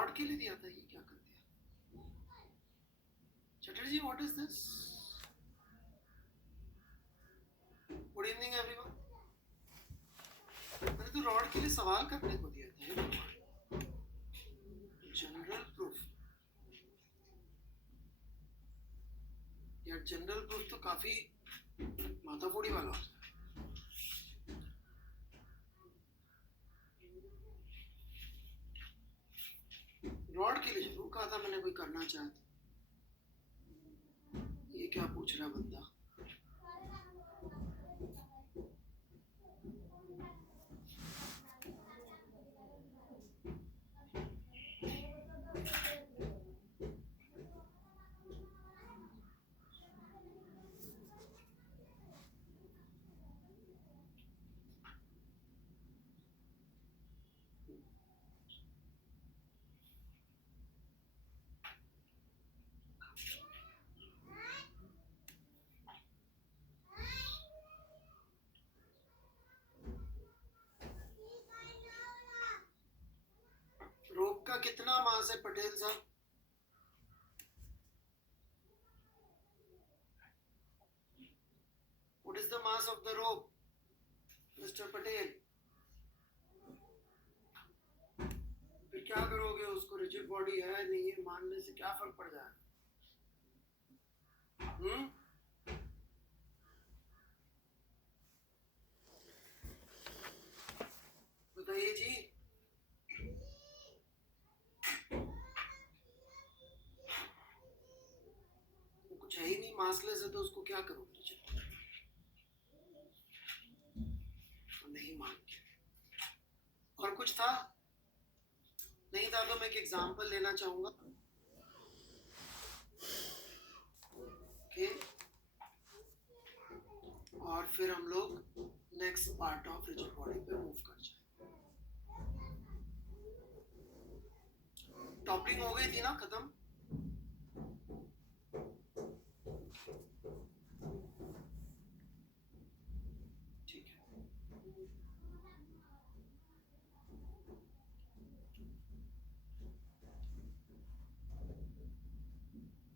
Rod के लिए दिया था, ये क्या कर दिया? Chatterjee, what is this? Good evening everyone. मैंने तो रॉड के लिए सवाल करने को दिया था। जनरल प्रूफ, यार जनरल प्रूफ तो काफी माथाफोड़ी वाला होता है। रॉड के लिए जरूर कहा था मैंने, कोई करना चाहता। ये क्या पूछ रहा बंदा? रोप का कितना मास है पटेल साहब? What is the mass of the rope, Mr. Patel? फिर क्या करोगे उसको? रिजिड बॉडी है नहीं है मानने से क्या फर्क पड़ जाएगा? बताइए जी। वो कुछ है ही नहीं, मासलेस है, तो उसको क्या करोगे? नहीं मान के। और कुछ था? नहीं था तो मैं एक एग्जांपल लेना चाहूंगा। ओके, और फिर हम लोग next part of rigid body पे मूव कर जाएंगे। टॉपिंग हो गई थी ना खत्म? ठीक है।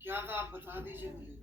क्या था आप बता दीजिए मुझे।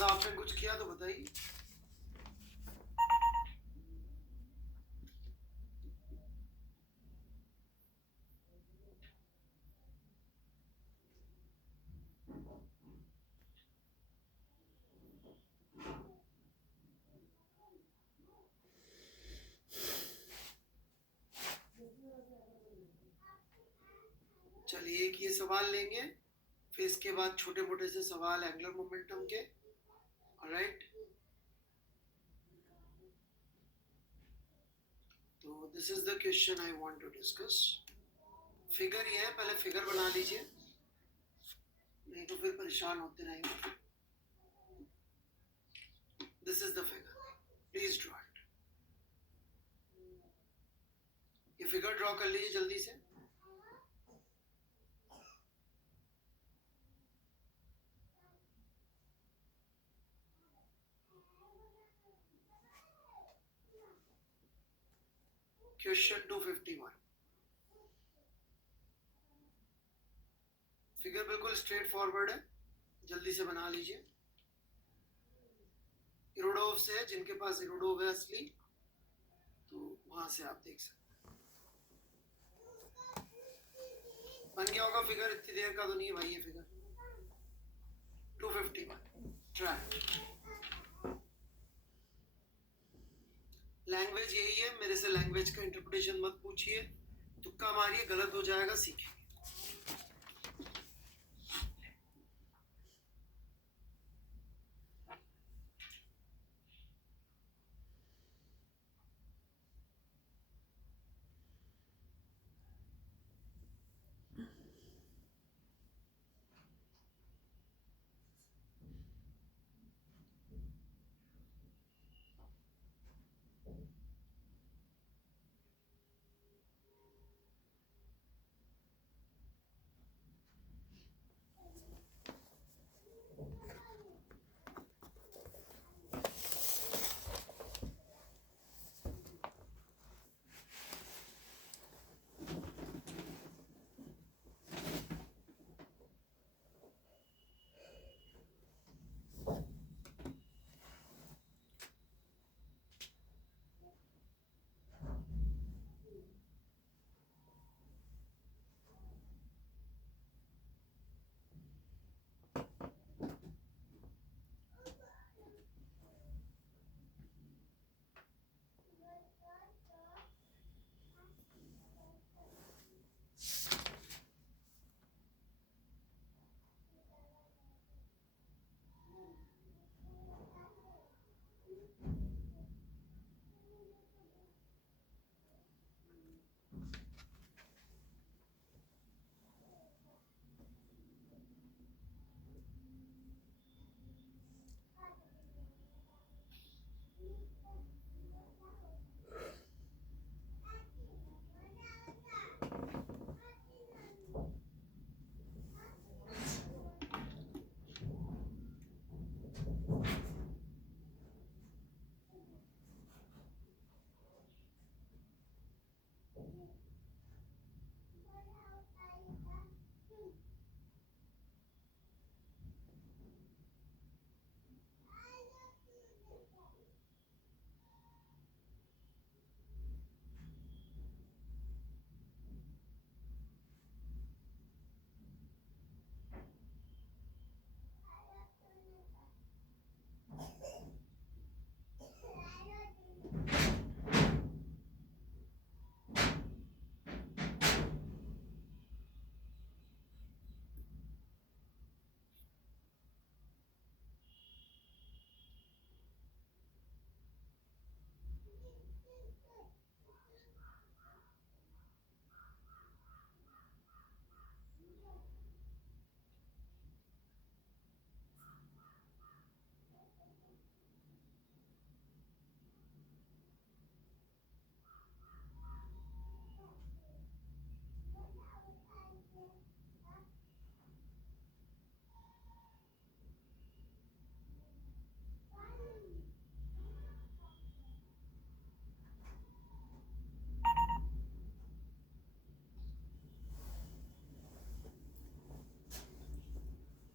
आपने कुछ किया तो बताइए। चलिए एक ये सवाल लेंगे, फिर इसके बाद छोटे मोटे से सवाल एंगुलर मोमेंटम के। ऑलराइट, तो this is the question I want to discuss. Figure ये है, पहले फिगर बना लीजिए, नहीं तो फिर परेशान होते रहेंगे। This is the figure, please draw it. ये फिगर ड्रॉ कर लीजिए जल्दी से। क्वेश्चन 251। फिगर बिल्कुल स्ट्रेट फॉरवर्ड है, जल्दी से बना लीजिए। इरोडोव से, जिनके पास इरोडोव है असली, तो वहां से आप देख सकते हैं। बन गया होगा फिगर, इतनी देर का तो नहीं भाई ये फिगर। 251 ट्राई। मेरे से लैंग्वेज का इंटरप्रिटेशन मत पूछिए, तुक्का मारिए, गलत हो जाएगा, सीखिए।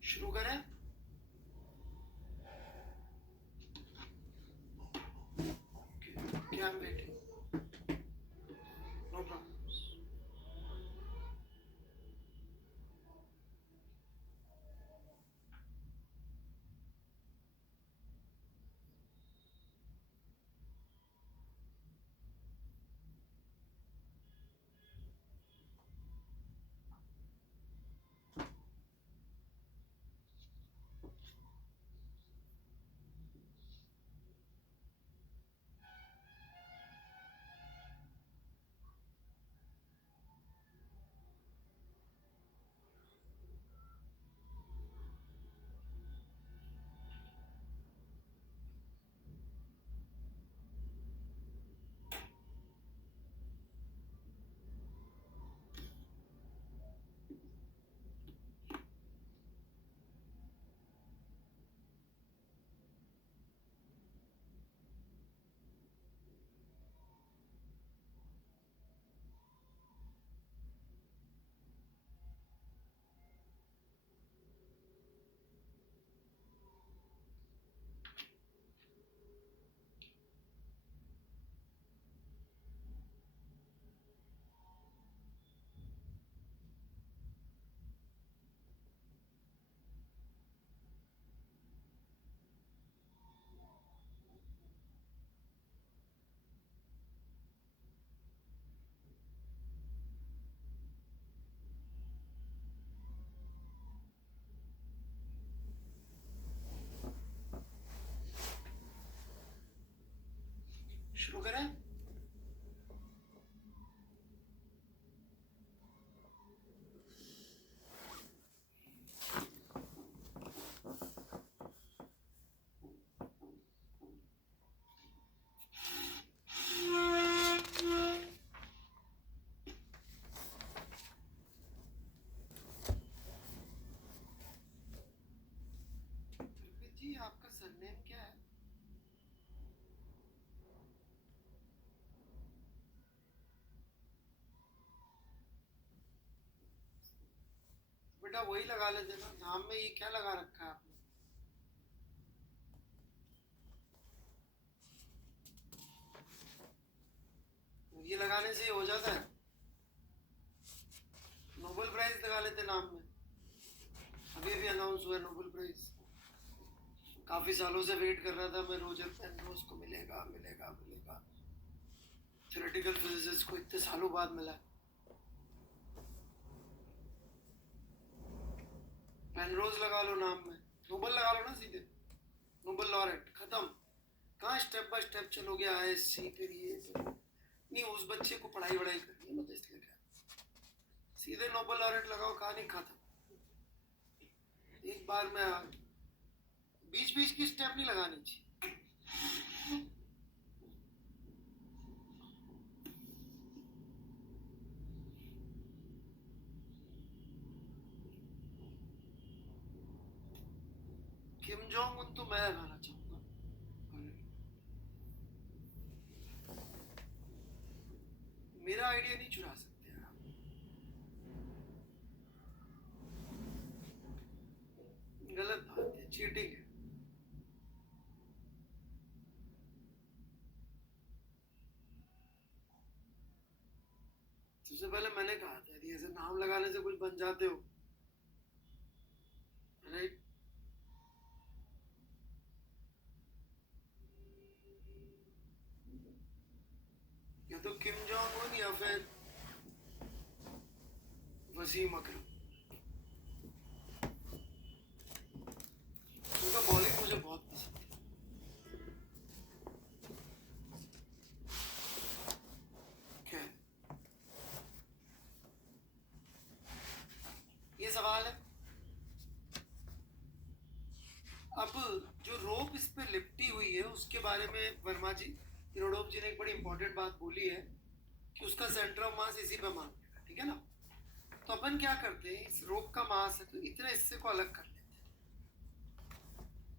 शुरू करें? क्या वेटिंग? No problem. जी आपका सरनेम क्या है? बेटा वही लगा लेते ना, नाम में ये क्या लगा रखा है आपने? ये लगाने से ही हो जाता है। नोबेल प्राइज लगा लेते नाम में। अभी भी अनाउंस हुआ है नोबेल प्राइज। काफी सालों से वेट कर रहा था मैं, रोजर पेनरोज को मिलेगा मिलेगा मिलेगा। थ्योरेटिकल फिजिसिस्ट को इतने सालों बाद मिला। पेनरोज लगा लो नाम में, नोबेल लगा लो ना सीधे। नोबेल लॉरेट खत्म। कहाँ स्टेप बाय स्टेप चलोगे, ISC फिर ये फिर नहीं, उस बच्चे को पढ़ाई वढ़ाई करनी है, मतलब इसलिए क्या, सीधे नोबेल लॉरेट लगाओ, कहानी खत्म। एक बार में बीच बीच की स्टेप नहीं लगानी चाहिए। किम जोंग उन तो मैं लगाना चाहूंगा, मेरा आइडिया नहीं चुरा सकते आप। गलत बात है, चीटिंग है। सबसे पहले मैंने कहा था यदि ऐसे नाम लगाने से कुछ बन जाते हो, राइट? या तो किम जोंग उन या फिर वसीम अकरम। उनका बॉलिंग मुझे बहुत पसंद है। खैर, ये सवाल है। अब जो रोप इस पे लिपटी हुई है उसके बारे में वर्मा जी, हिरोडोप जी ने एक बड़ी इंपॉर्टेंट बात बोली है कि उसका सेंटर ऑफ मास इसी पे मान लेगा, ठीक है ना? तो अपन क्या करते हैं, इस रोप का मास है तो इतने हिस्से को अलग कर लेते हैं,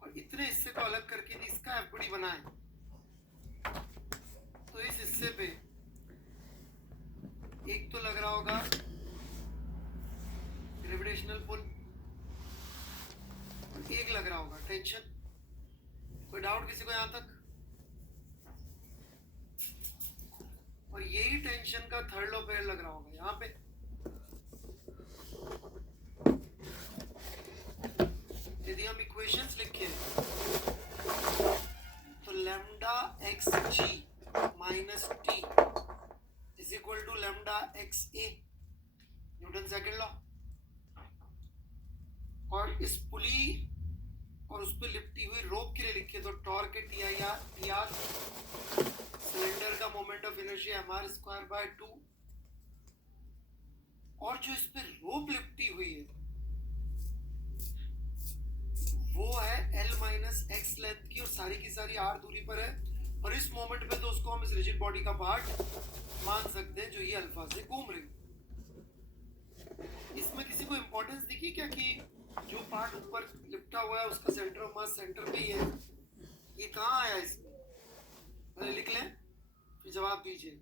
और इतने हिस्से को अलग करके यदि इसका एफबीडी बनाए तो इस हिस्से पे एक तो लग रहा होगा ग्रेविटेशनल पुल, एक लग रहा होगा टेंशन। कोई डाउट किसी को यहां तक? और यही टेंशन का थर्ड लो पेयर लग रहा होगा यहाँ पे। यदि हम इक्वेशंस लिखें तो lambda x g minus t is equal to lambda x a, Newton second law. और इस पुली और उस पर लिपटी हुई रोप के लिए लिखे तो टॉर्क के टी आई आर, सिलेंडर का moment of inertia mr square by 2, और जो इस पे रोप लिपटी हुई है वो है L माइनस एक्स लेंथ की और सारी की सारी R दूरी पर है, और इस मोमेंट पे तो उसको हम इस रिजिड बॉडी का पार्ट मान सकते हैं जो ये अल्फा से घूम रही। इसमें किसी को इंपॉर्टेंस दिखी क्या कि जो पार्ट ऊपर लिपटा हुआ है उसका सेंटर ऑफ मास सेंटर पे ही है? ये कहाँ आया इसमें? पहले लिख लें फिर जवाब दीजिए।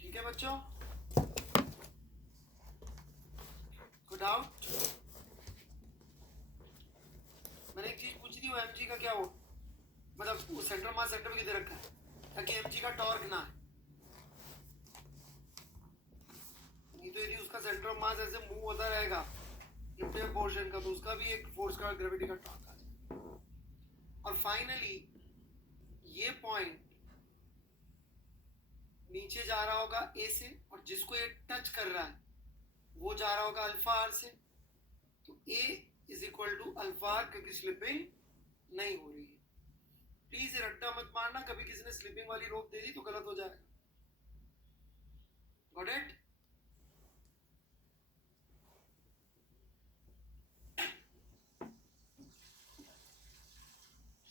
ठीक है बच्चों, कोई डाउट? मैंने एक चीज पूछी थी, वो mg का क्या हो, मतलब वो सेंटर मास सेंटर में किधर रखा है ताकि mg का टॉर्क ना है। मास ऐसे मूव होता रहेगा लिफ्टेड पोर्शन का, तो उसका भी एक फोर्स का ग्रेविटी का टॉर्क आ जाएगा। और फाइनली ये पॉइंट नीचे जा रहा होगा ए से, और जिसको ये टच कर रहा है वो जा रहा होगा अल्फा आर से। तो a is equal to alpha R, क्योंकि स्लिपिंग नहीं हो रही है। प्लीज ये रट्टा मत मारना, कभी किसी ने स्लिपिंग वाली रोप दे दी तो गलत हो जाएगा। Got it?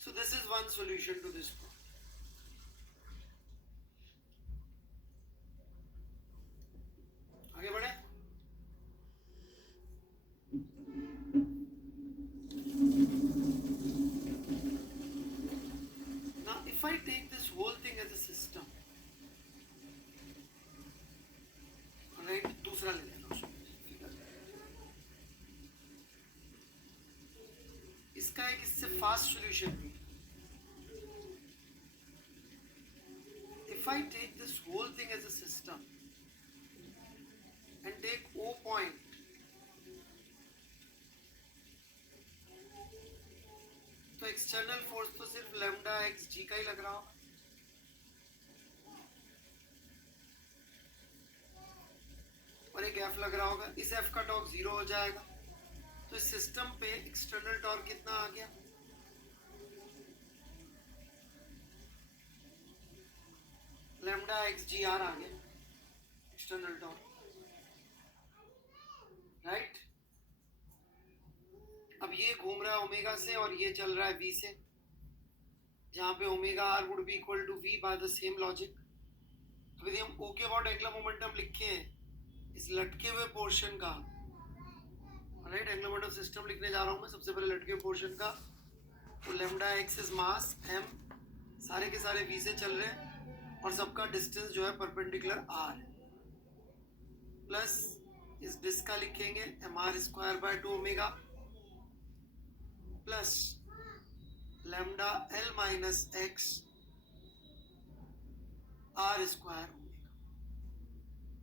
So this is one solution to this problem. आगे बढ़े। Now if I take this whole thing as a system, right, दूसरा ले लेना उसको, इसका एक इससे फास्ट सॉल्यूशन भी। If I take this whole thing as a system and take O point, तो एक्सटर्नल फोर्स तो सिर्फ लैम्डा एक्स जी का ही लग रहा होगा। और एक एफ लग रहा होगा, इस एफ का टॉर्क 0 हो जाएगा। तो इस सिस्टम पे एक्सटर्नल टॉर्क कितना आ गया? लैम्डा एक्स जी आर आ गया एक्सटर्नल टॉर्क, राइट। अब ये घूम रहा है ओमेगा से और ये चल रहा है वी से, जहां पे omega r would be equal to v by the same logic. अभी हम ओ के अबाउट एंगुलर मोमेंटम लिखे हैं इस लटके हुए पोर्शन का, राइट। एंगुलर मोमेंटम सिस्टम लिखने जा रहा हूं मैं सबसे पहले लटके हुए पोर्शन का। तो lambda x is mass m, सारे के सारे वी से चल रहे हैं और सबका डिस्टेंस जो है परपेंडिकुलर आर, प्लस इस डिस्क का लिखेंगे m r square by 2 omega, plus lambda l minus x r square omega.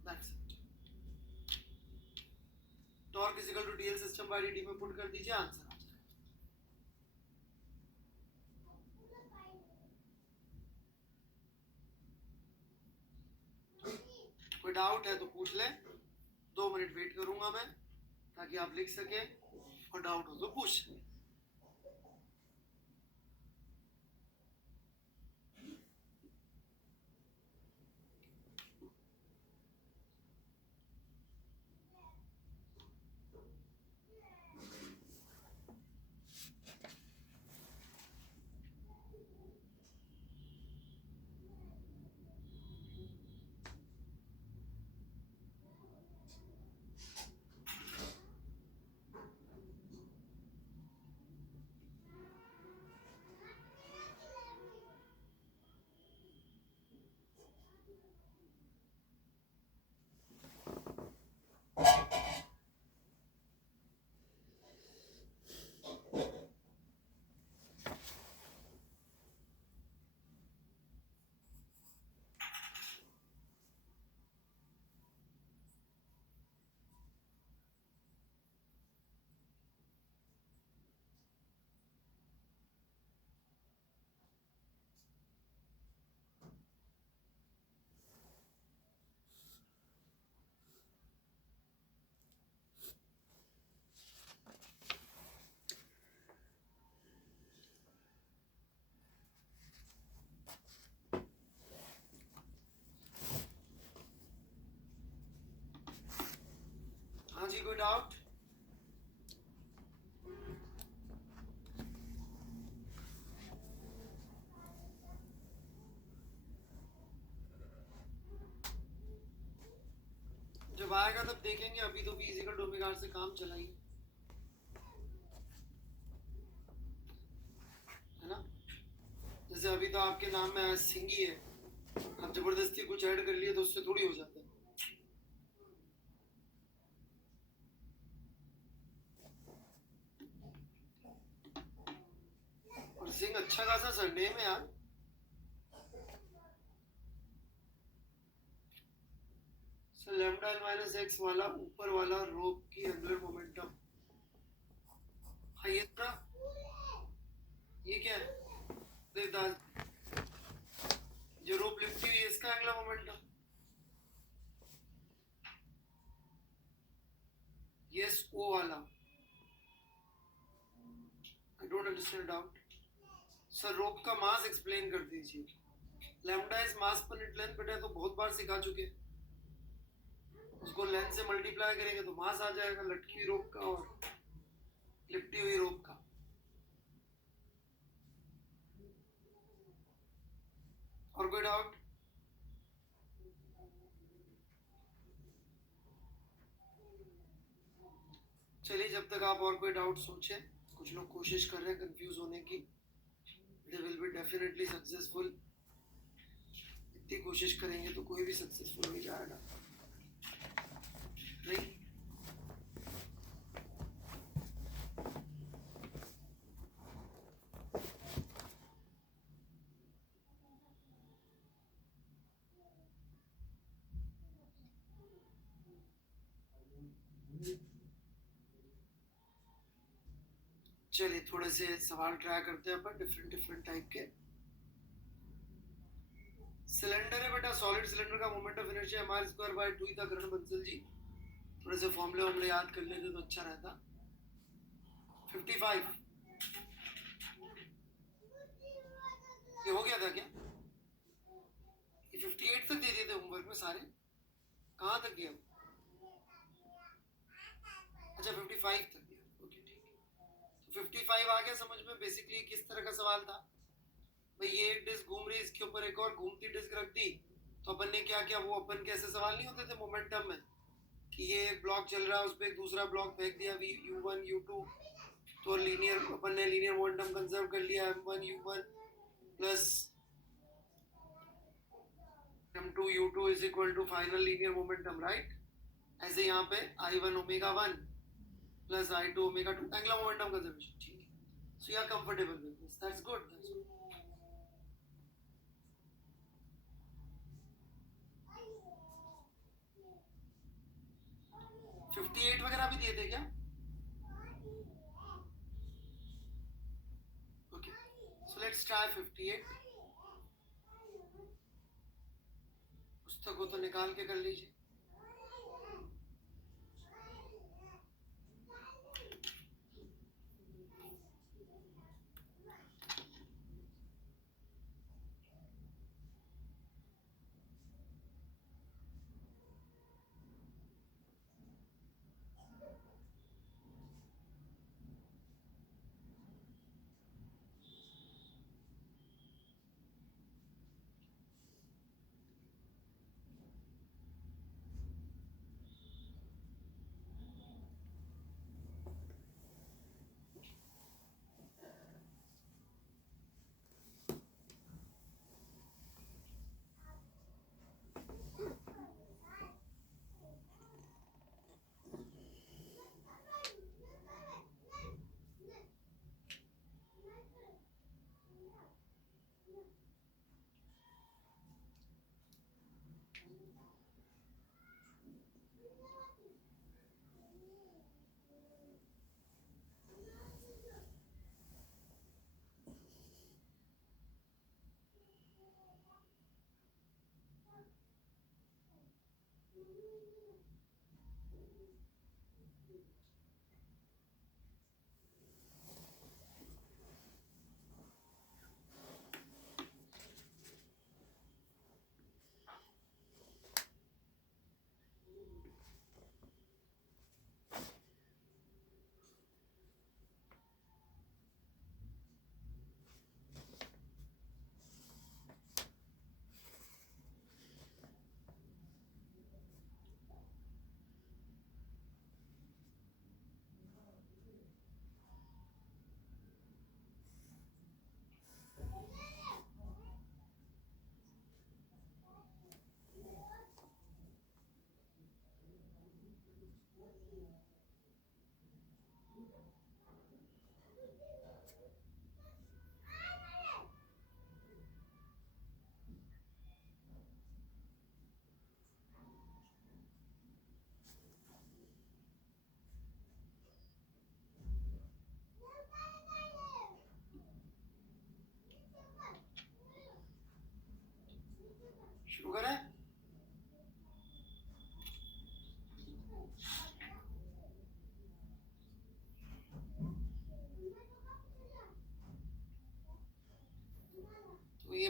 That's it. Torque is equal to dl system by dt में पुट कर दीजिए, आंसर आ जाएगा। कोई डाउट है तो पूछ ले, 2 मिनट वेट करूंगा मैं ताकि आप लिख सके, और डाउट हो तो पूछ। हाँ जी, कोई डाउट? जब आएगा तब देखेंगे, अभी तो v इक्वल टू ओमेगा से काम चलाइए, है ना। जैसे अभी तो आपके नाम में सिंगी है, आप जबरदस्ती कुछ ऐड कर लिए तो उससे थोड़ी हो जाता है। और सिंह अच्छा खासा सरनेम है यार। सो लैम्डा एल माइनस एक्स वाला ऊपर वाला रोप की एंगुलर मोमेंटम, हाँ ये था, ये क्या है, जो रोप लिफ्ट हुई है इसका एंगुलर मोमेंटम, यस ओ वाला, I don't understand doubt. Sir rope का मास एक्सप्लेन कर दीजिए। Lambda is mass per unit length, बेटा तो बहुत बार सिखा चुके, उसको लेंथ से मल्टीप्लाई करेंगे तो मास आ जाएगा लटकी हुई रोप का और लिपटी हुई रोप का। और कोई डाउट? चलिए जब तक आप और कोई डाउट सोचें, कुछ लोग कोशिश कर रहे हैं कंफ्यूज होने की, they will be definitely successful. इतनी कोशिश करेंगे तो कोई भी सक्सेसफुल हो जाएगा, नहीं? चलिए थोड़े से सवाल ट्राई करते हैं अपन, डिफरेंट टाइप के। सिलेंडर है बेटा, सॉलिड सिलेंडर का moment of inertia mr square by 2 था। करण बंसल जी थोड़े से फॉर्मूले याद कर लेते तो अच्छा रहता। 55 ये हो गया था क्या? ये 58 तक दे दिए थे होमवर्क में सारे, कहाँ तक दिया? अच्छा 55 तक दिया, ओके ठीक है। तो 55 आ गया समझ में। बेसिकली किस तरह का सवाल था भाई, ये डिस्क घूम रही, इसके ऊपर एक और घूमती डिस्क रख दी, तो अपन ने क्या किया, वो अपन के ऐसे सवाल नहीं होते थे मोमेंटम में कि ये एक ब्लॉक चल रहा है उस पर एक दूसरा ब्लॉक फेंक दिया, u1 u2, तो लीनियर, अपन ने लीनियर मोमेंटम कंजर्व कर लिया, m1 u1 plus m2 u2 is equal to final linear momentum, right? ऐसे यहाँ पे i1 omega 1 plus i2 omega 2 angular momentum conservation, ठीक है। So you are comfortable with this, that's good, that's good. 58 वगैरह भी दिए थे क्या? Okay, so let's try 58। पुस्तक को तो निकाल के कर लीजिए।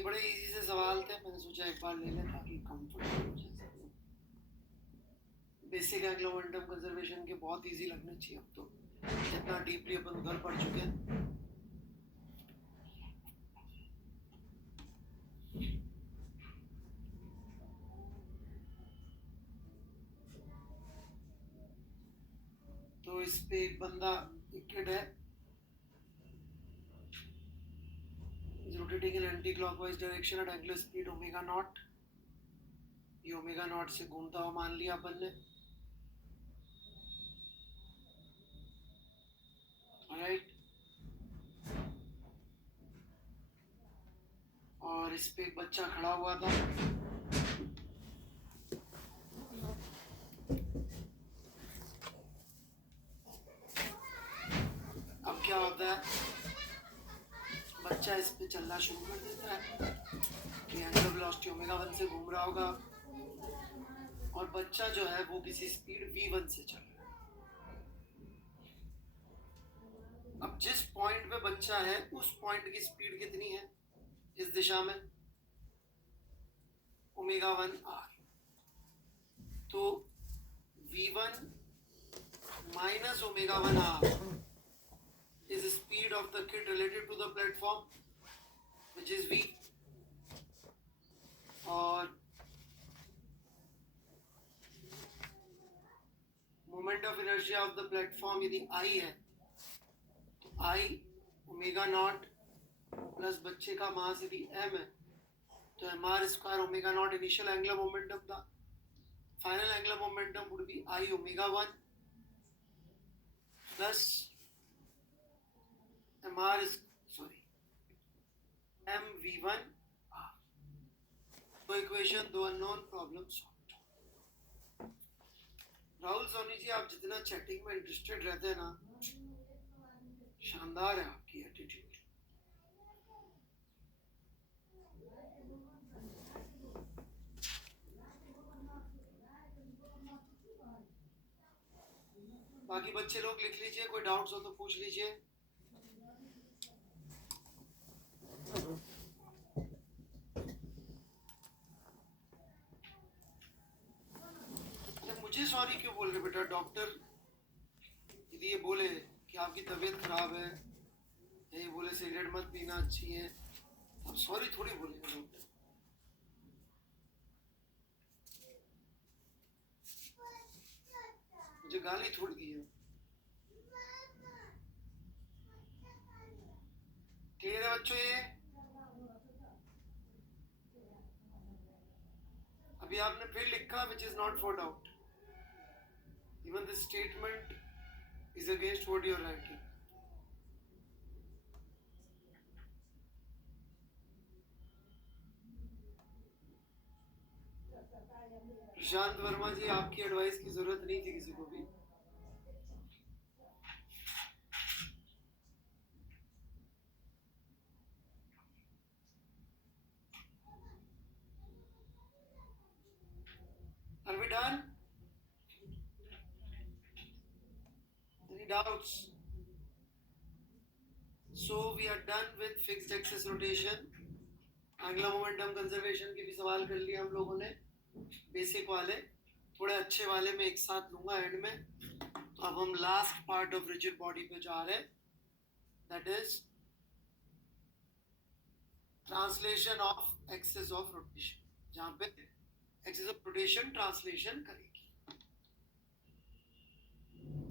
बड़े इजी से सवाल थे, मैंने सोचा एक बार ले लें ताकि कंफर्टेबल हो जाए। बेसिक एंगुलर मोमेंटम कंजर्वेशन के बहुत इजी लगने चाहिए अब तो, जितना डीपली अपन उधर पढ़ चुके हैं। तो इस पे एक बंदा, एक किड है, rotating in anti clockwise direction at angular speed omega naught. ये ओमेगा नॉट से घूमता हुआ मान लिया अपन ने, राइट। और इस पे एक बच्चा खड़ा हुआ था, अब क्या होता है, बच्चा इस पे चलना शुरू कर देता है, एंगुलर वेलोसिटी ओमेगा 1 से घूम रहा होगा, और बच्चा जो है वो किसी स्पीड v1 से चल रहा है। अब जिस पॉइंट पे बच्चा है उस पॉइंट की स्पीड कितनी है इस दिशा में, ओमेगा 1 r। तो v1 minus omega 1 r is the speed of the kid related to the platform, which is v, और moment of inertia of the platform यदि i है तो i ओमेगा नॉट प्लस बच्चे का मास यदि m है तो mr square omega not initial angular momentum था, final angular momentum would be i omega 1 plus mv1 r। तो इक्वेशन, दो unknown, problem solve. Rahul Soni ji, आप जितना चैटिंग में इंटरेस्टेड रहते हैं ना, शानदार है आपकी एटीट्यूड। बाकी बच्चे लोग लिख लीजिए, कोई डाउट्स हो तो पूछ लीजिए। मुझे सॉरी क्यों बोल रहे बेटा, डॉक्टर यदि ये बोले कि आपकी तबीयत खराब है, या ये बोले सिगरेट मत पीना अच्छी है, आप सॉरी थोड़ी बोलेंगे डॉक्टर। मुझे गाली थोड़ी दी है। क्लियर है बच्चों? ये अभी आपने फिर लिखा which is not for doubt, even this statement is against what you are writing. Prashant Verma ji, आपकी एडवाइस की जरूरत नहीं थी किसी को भी। Are we done? Any doubts? So we are done with fixed axis rotation. Angular momentum conservation के भी सवाल कर लिए हम लोगों ने, बेसिक वाले, थोड़े अच्छे वाले मैं एक साथ लूंगा एंड में। तो अब हम last part of rigid body पे जा रहे हैं, that is translation of axis of rotation, जहां पे एक्सिस ऑफ रोटेशन ट्रांसलेशन करेगी,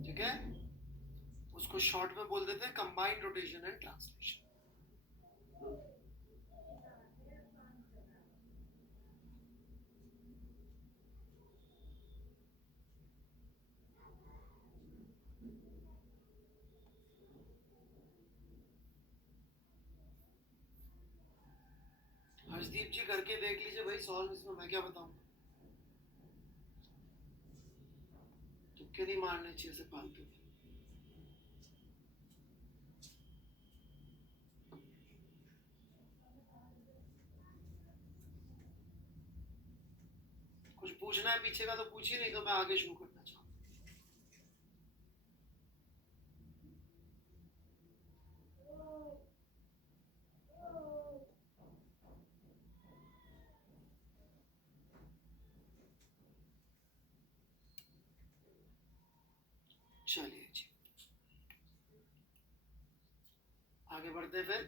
ठीक है। उसको शॉर्ट में बोल देते हैं combined rotation and translation. Harshdeep ji करके देख लीजिए भाई सॉल्व, इसमें मैं क्या बताऊं, तुक्के नहीं मारने चाहिए से फालतू। कुछ पूछना है पीछे का तो पूछिए, नहीं तो मैं आगे शुरू करना चाहूँ। चलिए जी आगे बढ़ते फिर।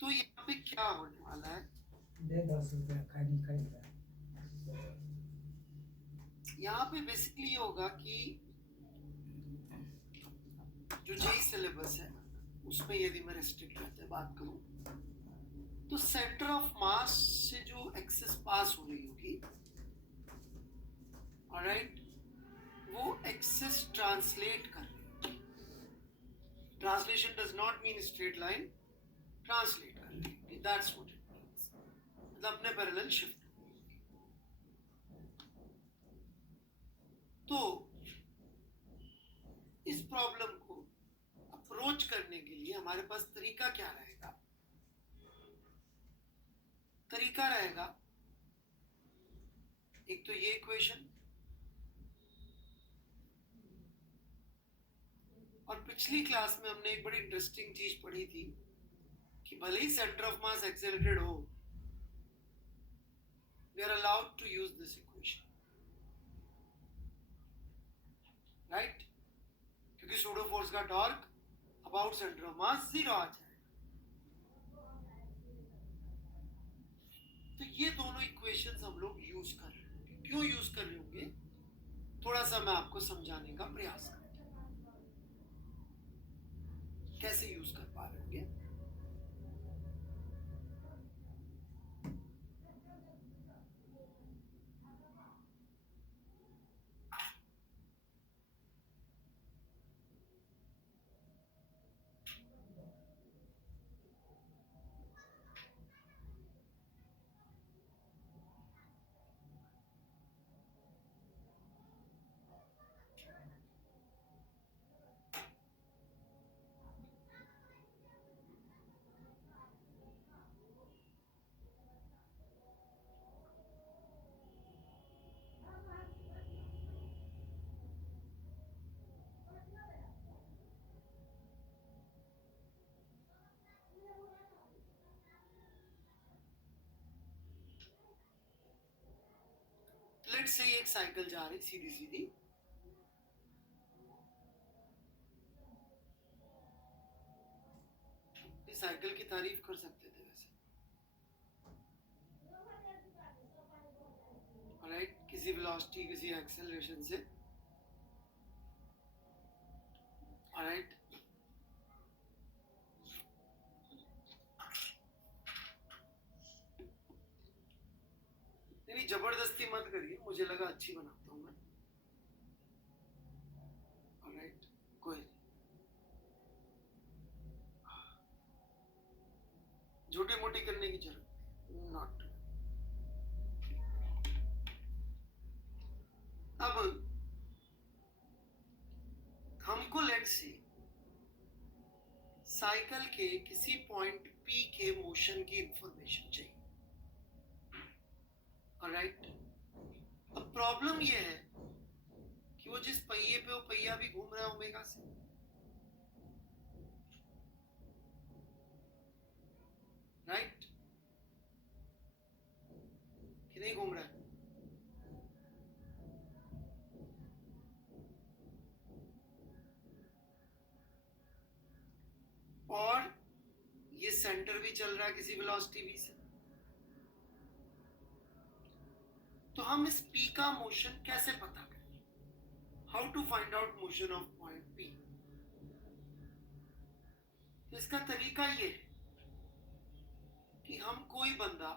तो यहाँ पे क्या होने वाला है, दे 10 रुपया खाली खरीदा। यहाँ पे बेसिकली ये होगा कि जो जेई सिलेबस है उसमें यदि मैं रेस्ट्रिक्ट रहते बात करूं तो सेंटर ऑफ मास से जो एक्सेस पास हो रही होगी, ऑलराइट, वो एक्सेस ट्रांसलेट कर रही होगी। Translation does not mean straight line, translate कर रही होगी, दैट्स व्हाट इट मींस, मतलब अपने पैरेलल शिफ्ट। तो इस प्रॉब्लम को अप्रोच करने के लिए हमारे पास तरीका क्या रहेगा? तरीका रहेगा एक तो ये इक्वेशन, और पिछली क्लास में हमने एक बड़ी इंटरेस्टिंग चीज पढ़ी थी कि भले ही सेंटर ऑफ मास एक्सेलरेटेड हो, we are allowed to use this equation, right? क्योंकि सूडो फोर्स का torque about centre of mass 0 आ जाए। तो ये दोनों इक्वेशंस हम लोग यूज कर रहे होंगे। क्यों यूज कर रहे होंगे, थोड़ा सा मैं आपको समझाने का प्रयास करता हूं कैसे यूज कर पा रहे होंगे। लेट्स से एक साइकिल जा रही सीधी सीधी, इस साइकिल की तारीफ कर सकते थे वैसे, ऑलराइट, किसी वेलोसिटी किसी एक्सेलरेशन से, ऑलराइट। नहीं जबरदस्ती मत करिए, मुझे लगा अच्छी बनाता हूं मैं, ऑलराइट, कोई झूठी मोटी करने की जरूरत नॉट। अब हमको लेट्स से साइकिल के किसी पॉइंट पी के मोशन की इंफॉर्मेशन चाहिए, ऑलराइट। अब प्रॉब्लम ये है कि वो जिस पहिए पे वो पहिया भी घूम रहा है ओमेगा से, राइट, कि नहीं घूम रहा है? और ये सेंटर भी चल रहा है किसी वेलोसिटी v से। तो हम इस p का मोशन कैसे पता करें? How to find out motion of point p? तो इसका तरीका ये है कि हम कोई बंदा,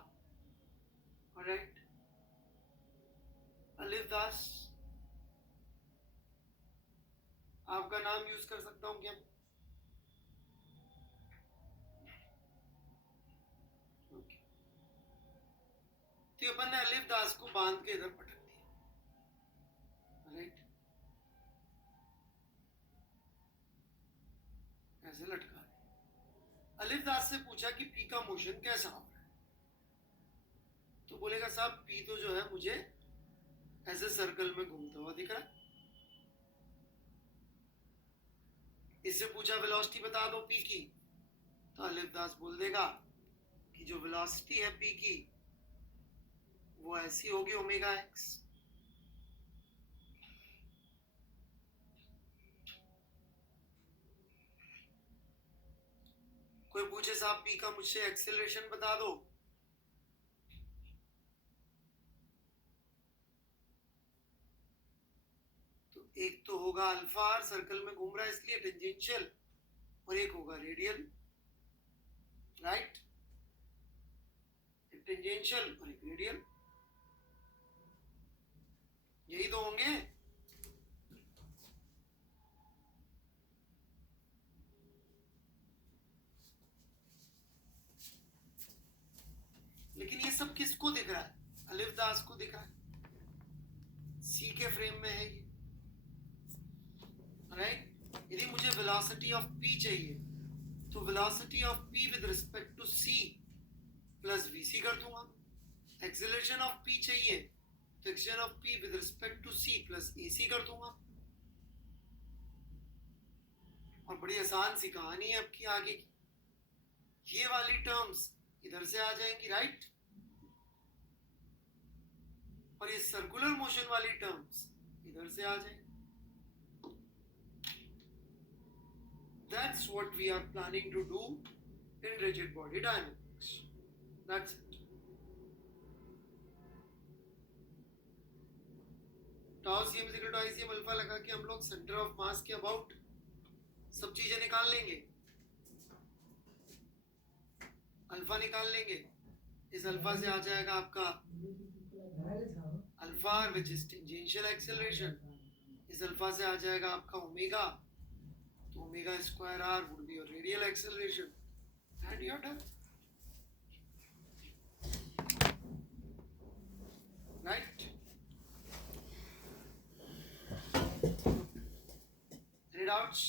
ऑलराइट, अलिफ दास, आपका नाम यूज कर सकता हूं क्या? तो अपन ने अलिफ दास को बांध के इधर पटक दिया, राइट, ऐसे लटका दिया। अलिफ दास से पूछा कि पी का मोशन कैसा हो रहा है, तो बोलेगा साहब पी तो जो है मुझे ऐसे सर्कल में घूमता हुआ दिख रहा है। इससे पूछा वेलोसिटी बता दो पी की, तो अलिफ दास बोल देगा कि जो वेलोसिटी है पी की वो ऐसी होगी ओमेगा एक्स। कोई पूछे साहब पी का मुझसे एक्सेलरेशन बता दो, तो एक तो होगा अल्फा आर, सर्कल में घूम रहा है इसलिए टेंजेंशियल, और एक होगा रेडियल, राइट, एक टेंजेंशियल और एक रेडियल, यही तो होंगे। लेकिन ये सब किसको दिख रहा है? अलिफ दास को दिख रहा है, सी के फ्रेम में है ये, राइट। यदि मुझे वेलोसिटी ऑफ पी चाहिए तो velocity of p with respect to c plus vc कर दूंगा। एक्सेलरेशन ऑफ पी चाहिए तो acceleration of p with respect to c plus ac कर दूंगा। और बड़ी आसान सी कहानी है आपकी आगे की, ये वाली टर्म्स इधर से आ जाएंगी, राइट, और ये सर्कुलर मोशन वाली टर्म्स इधर से आ जाएंगी। That's what we are planning to do in rigid body dynamics. That's it. Tau CM is equal to ICM alpha लगा के हम लोग सेंटर ऑफ मास के अबाउट सब चीजें निकाल लेंगे, अल्फा निकाल लेंगे। इस अल्फा से आ जाएगा आपका alpha which is tangential acceleration, इस अल्फा से आ जाएगा आपका ओमेगा, तो omega square r would be your radial acceleration, and you are done, right. Any doubts?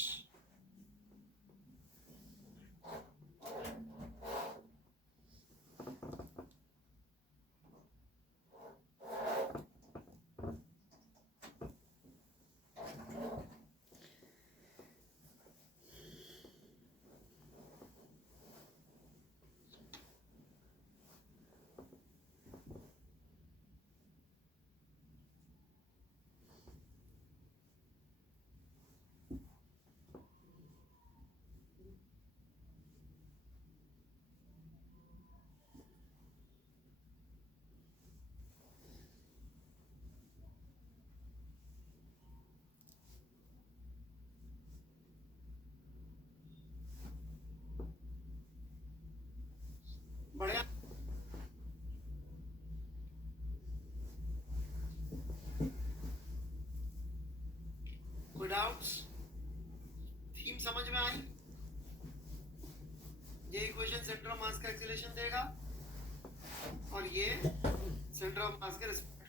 बढ़िया। कोई डाउट्स? थीम समझ में आई? ये इक्वेशन सेंटर ऑफ मास का एक्सेलरेशन देगा और ये सेंटर ऑफ मास के रिस्पेक्ट में।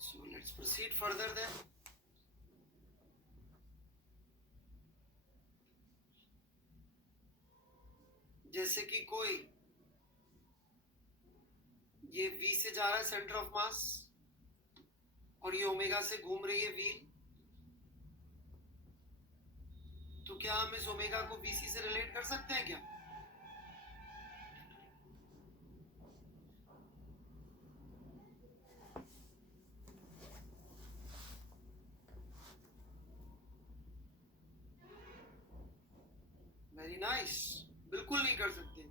So let's proceed further then. जैसे कि कोई ये V से जा रहा है सेंटर ऑफ मास और ये ओमेगा से घूम रही है व्हील, तो क्या हम इस ओमेगा को VC से रिलेट कर सकते हैं क्या? वेरी नाइस, बिल्कुल नहीं कर सकते।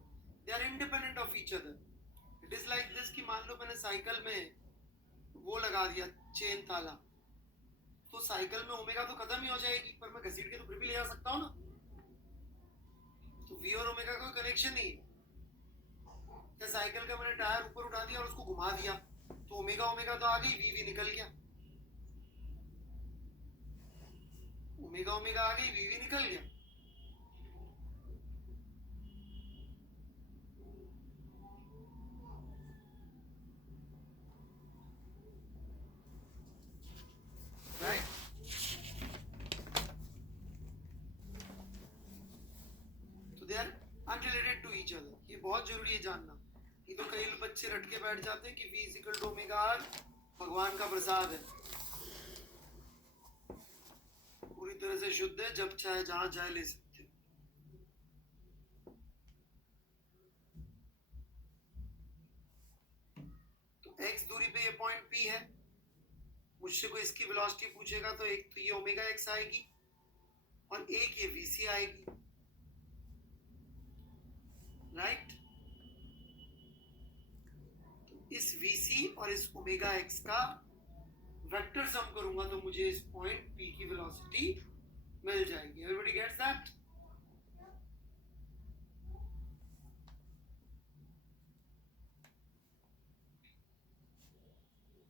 They are independent of each other. It is like this कि मान लो मैंने साइकिल में वो लगा दिया चेन ताला, तो साइकिल में ओमेगा तो खत्म ही हो जाएगी, पर मैं घसीट के तो फिर भी ले जा सकता हूँ ना। तो वी और ओमेगा का कोई कनेक्शन नहीं है। या साइकिल का मैंने टायर ऊपर उठा दिया और उसको घुमा दिया, तो ओमेगा ओमेगा तो आ गई, वी निकल गया। ओमेगा ओमेगा आ गई, वी निकल गया। Unrelated to each other. ये बहुत जरूरी है जानना। ये तो कई बच्चे रट के बैठ जाते हैं कि V is equal to omega r भगवान का प्रसाद है, पूरी तरह से शुद्ध है, जब चाहे जहां चाहे ले सकते हो। तो x दूरी पे ये पॉइंट P है। मुझसे कोई इसकी वेलोसिटी पूछेगा तो एक तो ये ओमेगा x आएगी और एक ये vc आएगी, राइट। तो इस vc और इस ओमेगा x का वेक्टर सम करूंगा तो मुझे इस पॉइंट P की वेलोसिटी मिल जाएगी। Everybody gets that?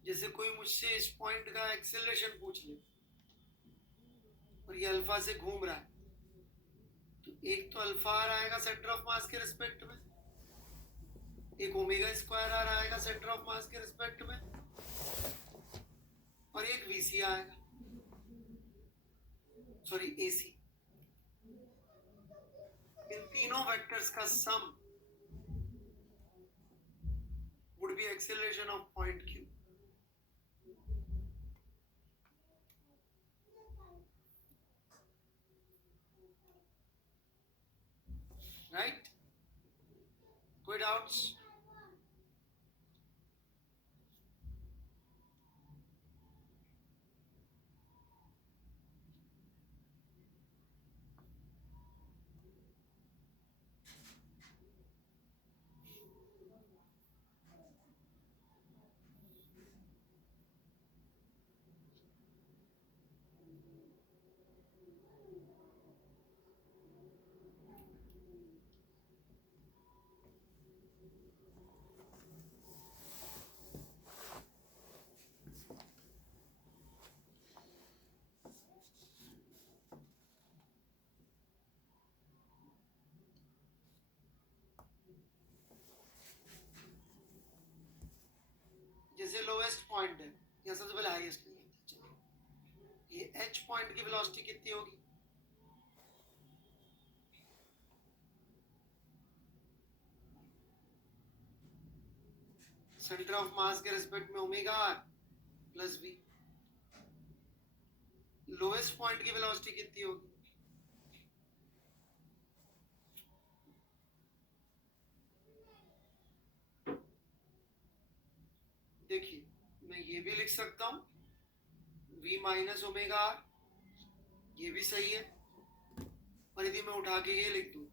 जैसे कोई मुझसे इस पॉइंट का एक्सेलरेशन पूछ ले और ये अल्फा से घूम रहा है, तो एक तो अल्फा आर आएगा सेंटर ऑफ मास के रिस्पेक्ट में, एक ओमेगा स्क्वायर आर आएगा सेंटर ऑफ मास के रिस्पेक्ट में, और एक वीसी आएगा, सॉरी एसी। इन तीनों वेक्टर्स का sum would be acceleration of point Q. Right? कोई डाउट्स? जैसे लोवेस्ट पॉइंट है या सबसे पहले हाईएस्ट नहीं है, चलिए ये एच पॉइंट की वेलोसिटी कितनी होगी? सेंटर ऑफ मास के रिस्पेक्ट में omega r plus b. Lowest point की वेलोसिटी कितनी होगी? देखिए, मैं ये भी लिख सकता हूं v माइनस ओमेगा आर, ये भी सही है। और यदि मैं उठा के ये लिख दूं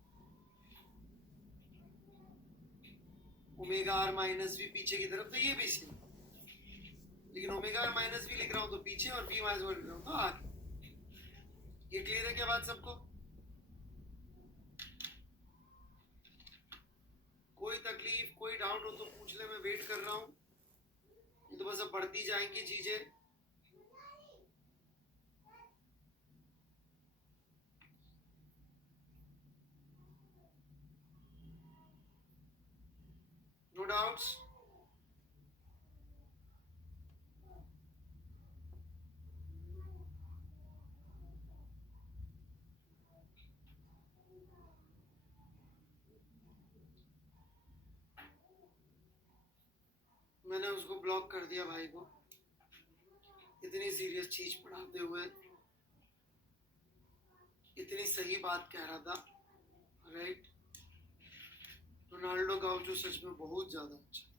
ओमेगा आर माइनस वी पीछे की तरफ, तो ये भी सही। लेकिन ओमेगा आर माइनस वी लिख रहा हूं तो पीछे, और v माइनस वी लिख रहा हूं तो आगे। ये क्लियर है क्या बात सबको? कोई तकलीफ, कोई डाउट हो तो पूछ ले, मैं वेट कर रहा हूं। ये तो बस अब बढ़ती जाएंगी चीजें। No doubts? मैंने उसको ब्लॉक कर दिया भाई को, इतनी सीरियस चीज पढ़ाते हुए इतनी सही बात कह रहा था, राइट। रोनाल्डो गाउचो सच में बहुत ज्यादा अच्छा।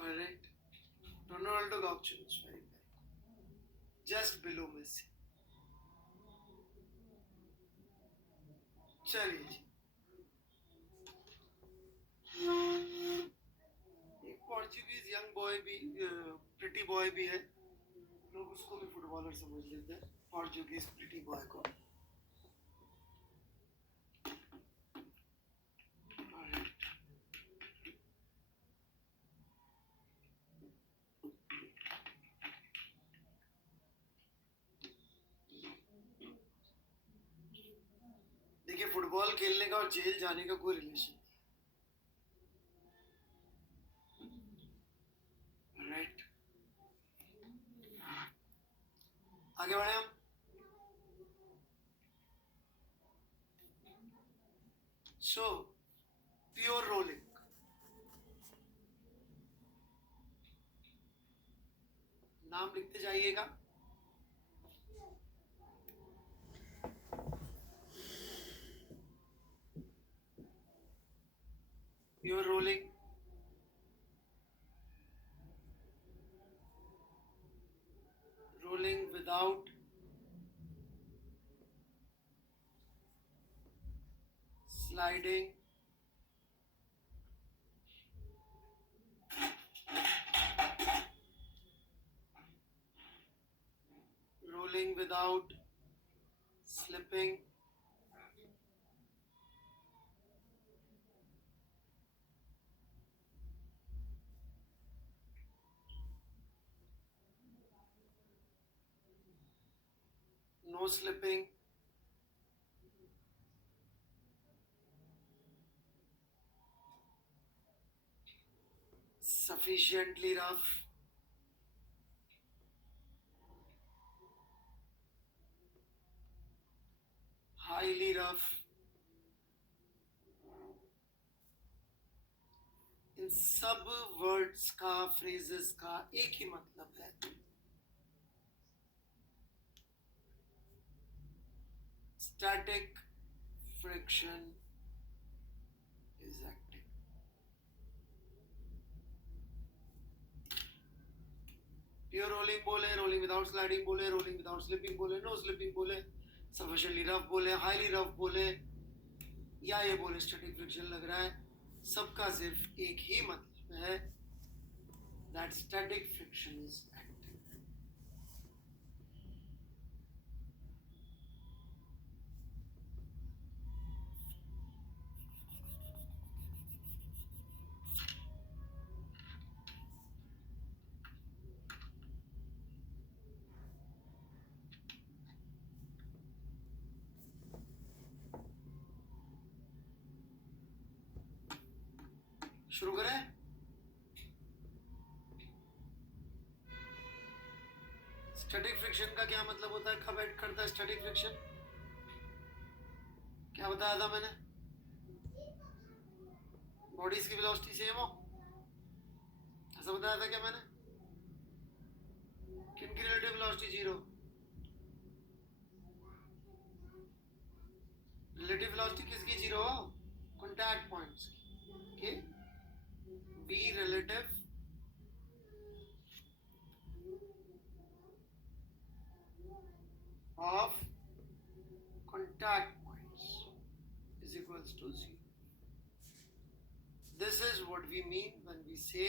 Alright, Ronaldo Gaucho is very good, just below Messi। चलिए जी, एक पोर्चुगीज यंग बॉय भी, प्रिटी बॉय भी है, लोग उसको भी फुटबॉलर समझ लेते हैं, पोर्चुगीज प्रिटी बॉय को। देखिए, फुटबॉल खेलने का और जेल जाने का कोई रिलेशन नहीं, राइट। आगे बढ़े हम। सो प्योर रोलिंग, नाम लिखते जाइएगा। Pure rolling, rolling without sliding, rolling without slipping, no slipping, sufficiently rough, highly rough। इन सब वर्ड्स का, फ्रेजेस का एक ही मतलब है, static friction is acting. Pure rolling बोले, रोलिंग विदाउट स्लाइडिंग बोले, रोलिंग विदाउट स्लिपिंग बोले, नो स्लिपिंग बोले, सफिशिएंटली रफ बोले, हाईली रफ बोले, या ये बोले स्टैटिक फ्रिक्शन लग रहा है, सबका सिर्फ एक ही मतलब है, that static friction is acting. शुरू करें। स्टैटिक फ्रिक्शन का क्या मतलब होता है, कब एक्ट करता है स्टैटिक फ्रिक्शन? क्या बताया था मैंने? बॉडीज की वेलोसिटी सेम हो, ऐसा बताया था क्या मैंने? किन की relative velocity zero? Relative velocity किसकी जीरो हो? कॉन्टैक्ट पॉइंट्स की। Be relative of contact points is equals to 0. This is what we mean when we say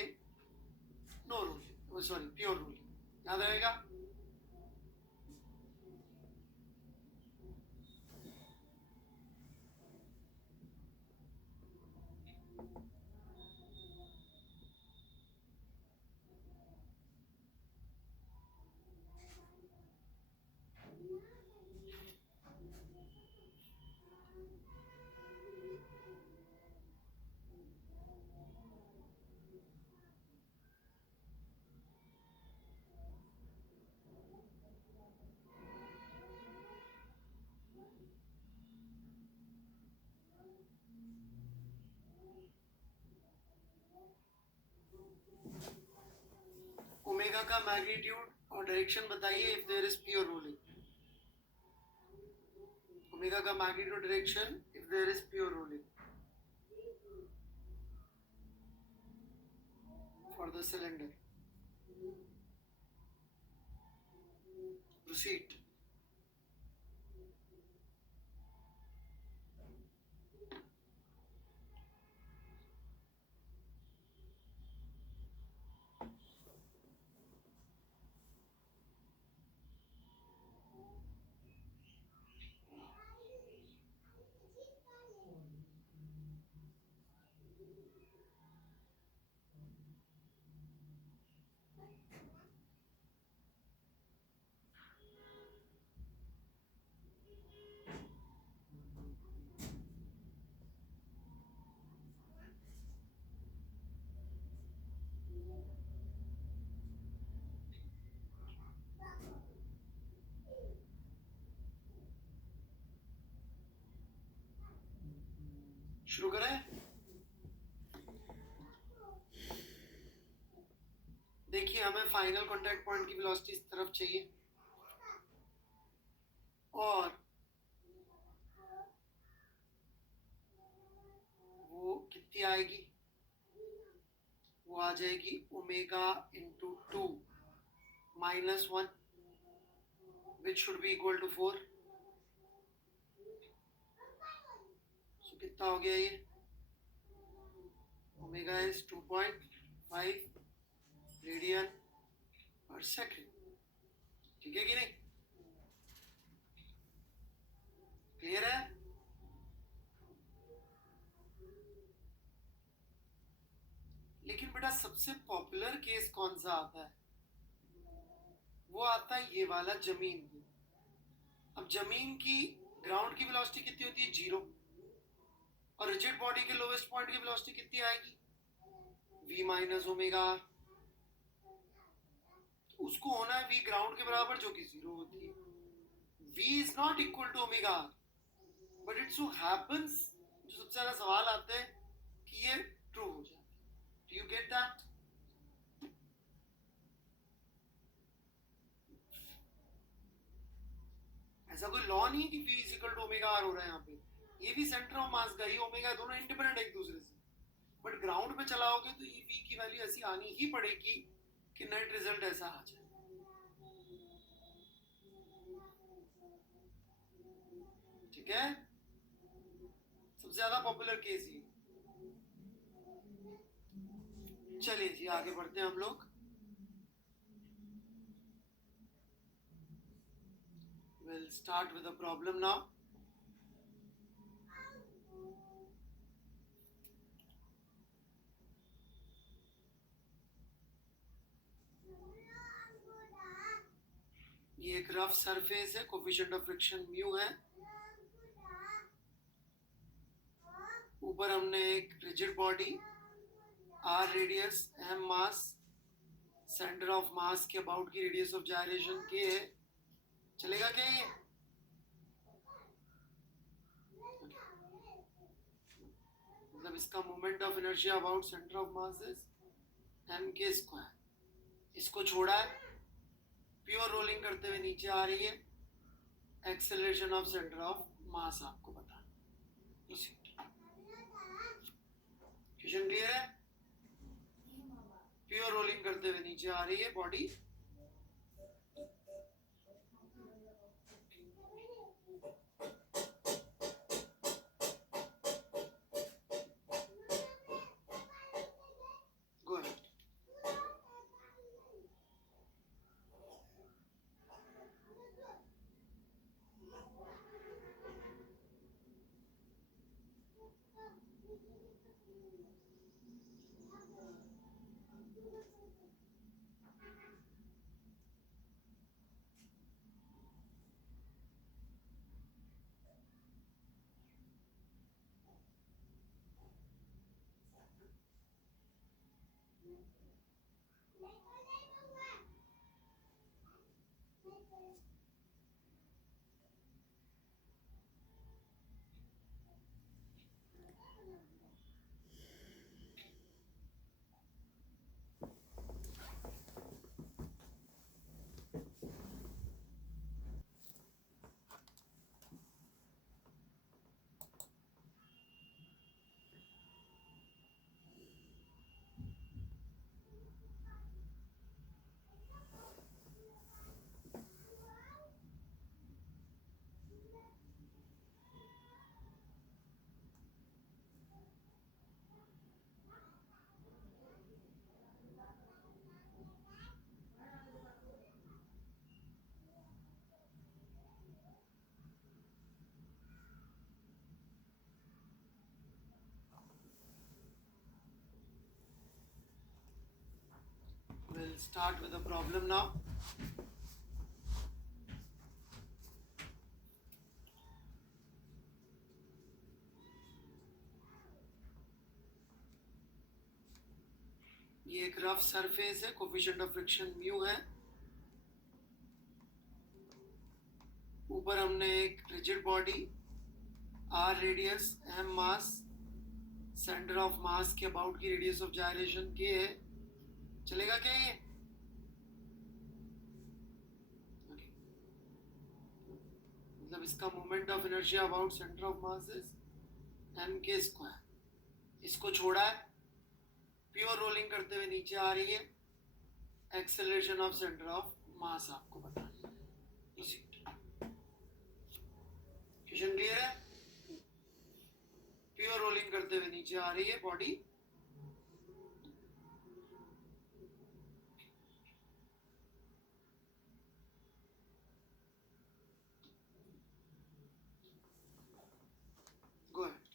no ruling, oh sorry, pure ruling. याद रहेगा? ओमेगा का magnitude और direction बताइए if there is pure rolling. Omega का magnitude direction if there is pure rolling for the cylinder. Proceed. शुरू करें? देखिए हमें फाइनल कांटेक्ट पॉइंट की वेलोसिटी इस तरफ चाहिए और वो कितनी आएगी? वो आ जाएगी omega into 2 -1 which should be equal to 4. सो कितना हो गया ये? Omega is 2.5 radian per second. ठीक है कि नहीं? क्लियर है? लेकिन बेटा सबसे पॉपुलर केस कौन सा आता है? वो आता है ये वाला, जमीन की. अब जमीन की ग्राउंड की वेलोसिटी कितनी होती है? 0. और रिजिड बॉडी के लोवेस्ट पॉइंट की वेलोसिटी कितनी आएगी? v minus omega r. उसको होना है v ग्राउंड के बराबर, जो कि 0 होती है. v is not equal to omega r, but it so happens, जो सबसे ज्यादा सवाल आते हैं, कि ये ट्रू हो जाए. Do you get that? ऐसा कोई लॉ नहीं है कि v is equal to omega r हो रहा है यहाँ पे. ये भी सेंटर ऑफ मास का ही ओमेगा, दोनों इंडिपेंडेंट एक दूसरे से. बट ग्राउंड पे चलाओगे तो ये v की वैल्यू ऐसी आनी ही पड़ेगी कि नेट रिजल्ट ऐसा आ जाए. ठीक है? सबसे ज्यादा पॉपुलर केस ये. चलिए जी आगे बढ़ते हैं हम लोग. We'll start with the problem now. ये एक रफ सरफेस है, कोफिशिएंट ऑफ फ्रिक्शन म्यू है. ऊपर हमने एक rigid body, r radius, m mass, centre of mass के अबाउट की रेडियस ऑफ जायरेशन के है. चलेगा क्या ये? मतलब इसका moment of inertia about centre of mass is m k square. इसको छोड़ा है, प्योर रोलिंग करते हुए नीचे आ रही है. Acceleration of centre of mass आपको बता. क्वेश्चन क्लियर है? प्योर रोलिंग करते हुए नीचे आ रही है body. We'll start with the problem now. ये एक रफ सरफेस है, कोफिशिएंट ऑफ फ्रिक्शन म्यू है. ऊपर हमने एक rigid body, r radius, m mass, centre of mass के अबाउट की रेडियस ऑफ जायरेशन के है, चलेगा क्या ये? मतलब इसका moment of inertia about centre of mass is m k square. इसको छोड़ा है, प्योर रोलिंग करते हुए नीचे आ रही है, acceleration of centre of mass आपको बताना है। क्वेश्चन क्लियर है? प्योर रोलिंग करते हुए नीचे आ रही है body, go ahead.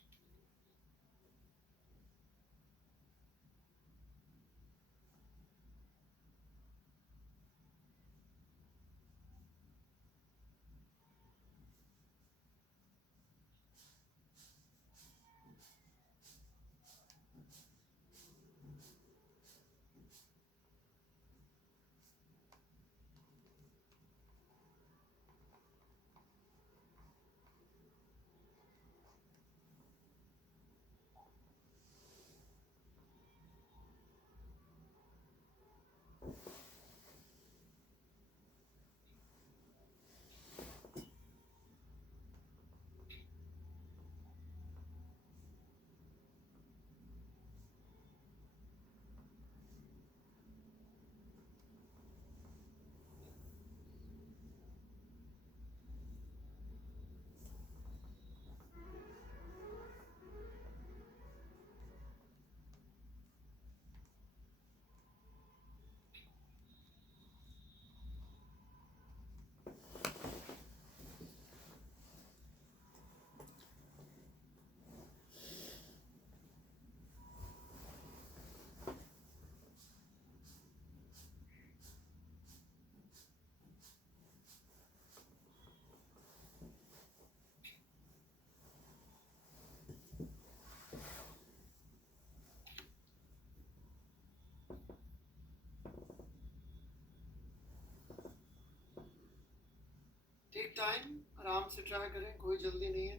Take time, आराम से ट्राई करें, कोई जल्दी नहीं है।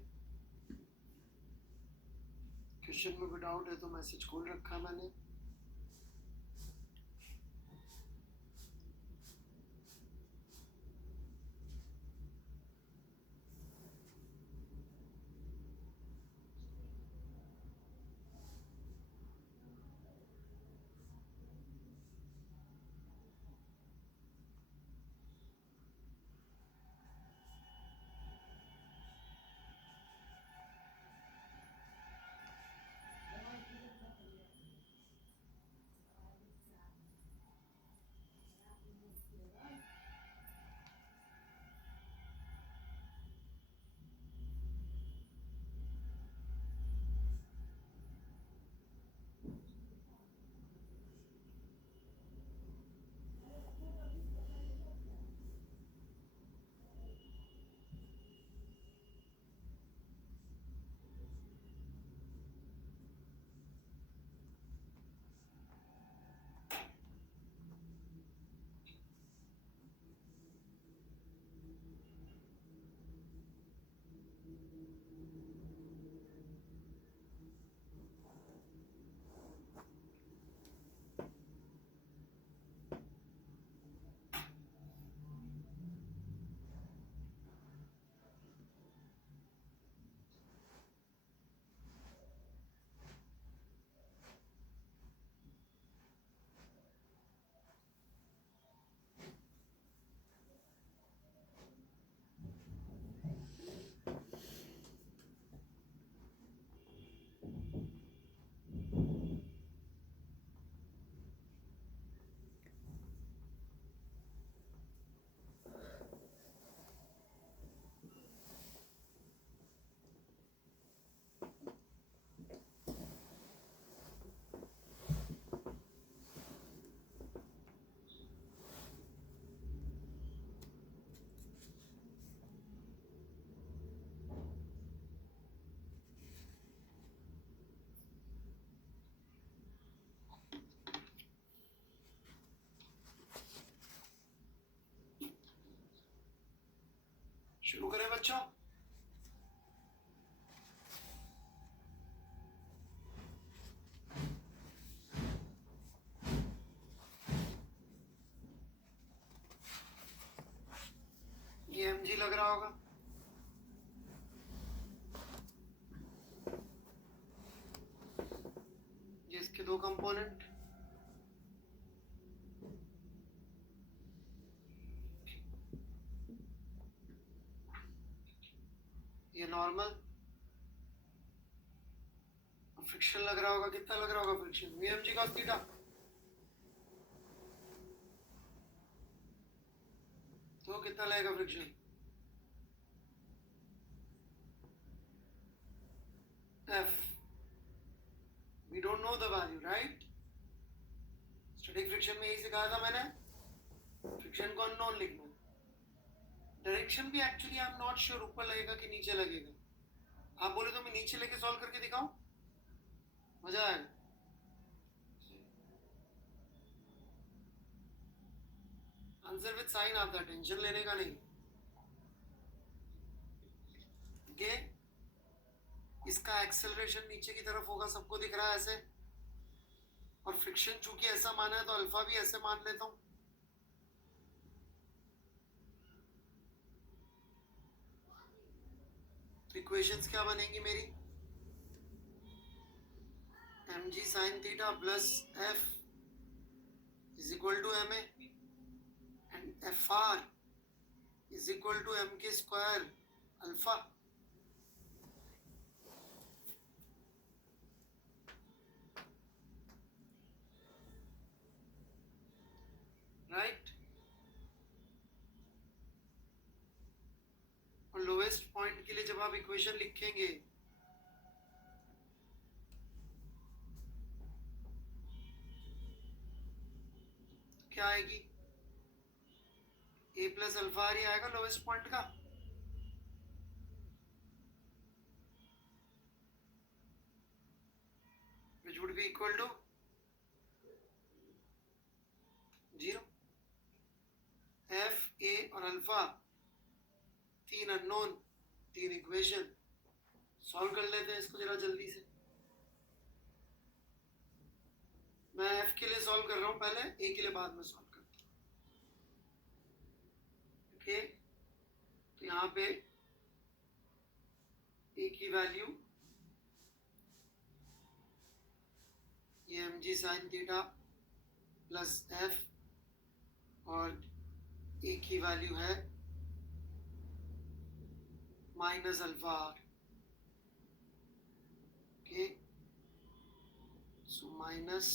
क्वेश्चन में कोई डाउट है तो मैसेज खोल रखा मैंने। शुरू करें बच्चों? ये mg लग रहा होगा, ये इसके दो कंपोनेंट, ये नॉर्मल, फ्रिक्शन लग रहा होगा, कितना लग रहा होगा फ्रिक्शन, mg cos थीटा, तो कितना लगेगा friction, F. We don't know the value, right? Static friction में यही सिखाया था मैंने, फ्रिक्शन को अननोन लिखना। डायरेक्शन भी actually I am not sure ऊपर लगेगा कि नीचे लगेगा। आप बोले तो मैं नीचे लेके सॉल्व करके दिखाऊं, मजा आएगा। आंसर विद साइन आता है, टेंशन लेने का नहीं। ये इसका एक्सेलरेशन नीचे की तरफ होगा, सबको दिख रहा है ऐसे, और फ्रिक्शन चूंकि ऐसा माना है तो अल्फा भी ऐसे मान लेता हूं। तो इक्वेशंस क्या बनेंगी मेरी, mg sin theta plus f is equal to ma and fr is equal to mk square alpha. Right, और लोवेस्ट पॉइंट के लिए जब आप इक्वेशन लिखेंगे क्या आएगी, a प्लस अल्फा ही आएगा लोवेस्ट पॉइंट का, which would be equal to 0। f, a और अल्फा तीन अननोन, तीन इक्वेशन, सॉल्व कर लेते हैं इसको जरा जल्दी से। मैं f के लिए सॉल्व कर रहा हूं पहले, a के लिए बाद में सॉल्व करता हूं। ओके, तो यहाँ पे a की वैल्यू ये mg sin theta plus f, और a की वैल्यू है minus alpha r. Okay, so minus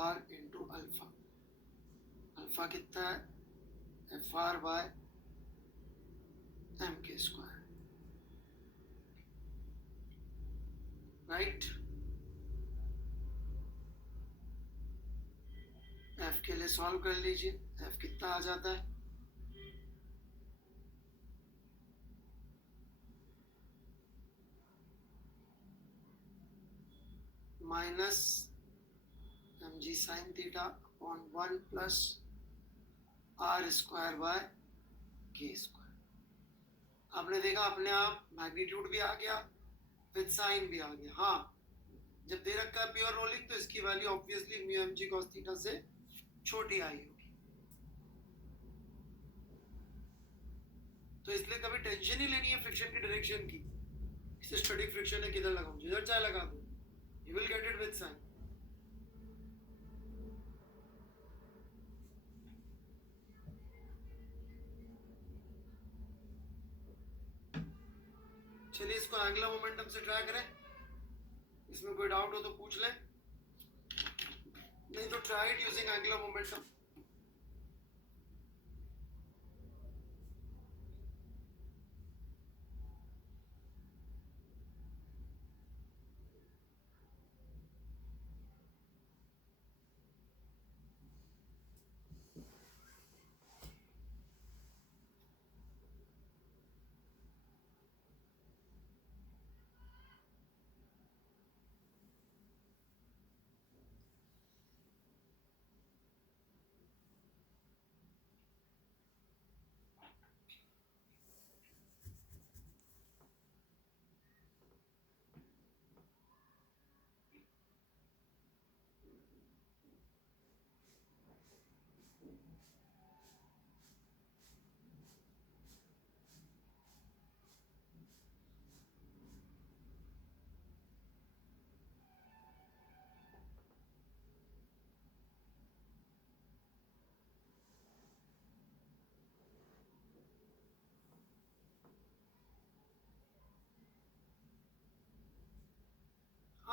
r into alpha, alpha कितना है, f r by m k square, right. एफ के लिए सॉल्व कर लीजिए, एफ कितना आ जाता है, minus m g sine theta upon 1 plus r square by k square. आपने देखा अपने आप मैग्नीट्यूड भी आ गया, विद साइन भी आ गया। हाँ, जब दे रखा है प्योर रोलिंग तो इसकी value obviously mu m g cos theta से छोटी आई होगी, तो इसलिए कभी टेंशन ही लेनी है फ्रिक्शन की डायरेक्शन की, इसे स्टैटिक फ्रिक्शन है किधर लगाऊं, जिधर चाहे लगा दो, you will get it with sign। चलिए इसको एंगुलर मोमेंटम से ट्राई करें, इसमें कोई डाउट हो तो पूछ लें, नहीं तो try it using angular momentum.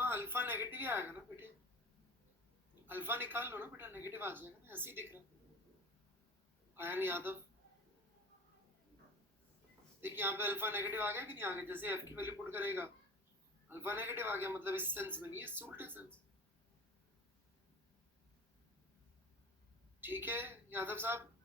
यहाँ अल्फा नेगेटिव ही आएगा ना बेटे, अल्फा निकाल लो ना बेटा, नेगेटिव आ जाएगा ना, ऐसे ही दिख रहा है। आयन यादव, देखिए यहाँ पे अल्फा नेगेटिव आ गया कि नहीं आ गया, जैसे एफ की वैल्यू पुट करेगा अल्फा नेगेटिव आ गया, मतलब इस सेंस में नहीं, इस उल्टे सेंस। ठीक है यादव साहब,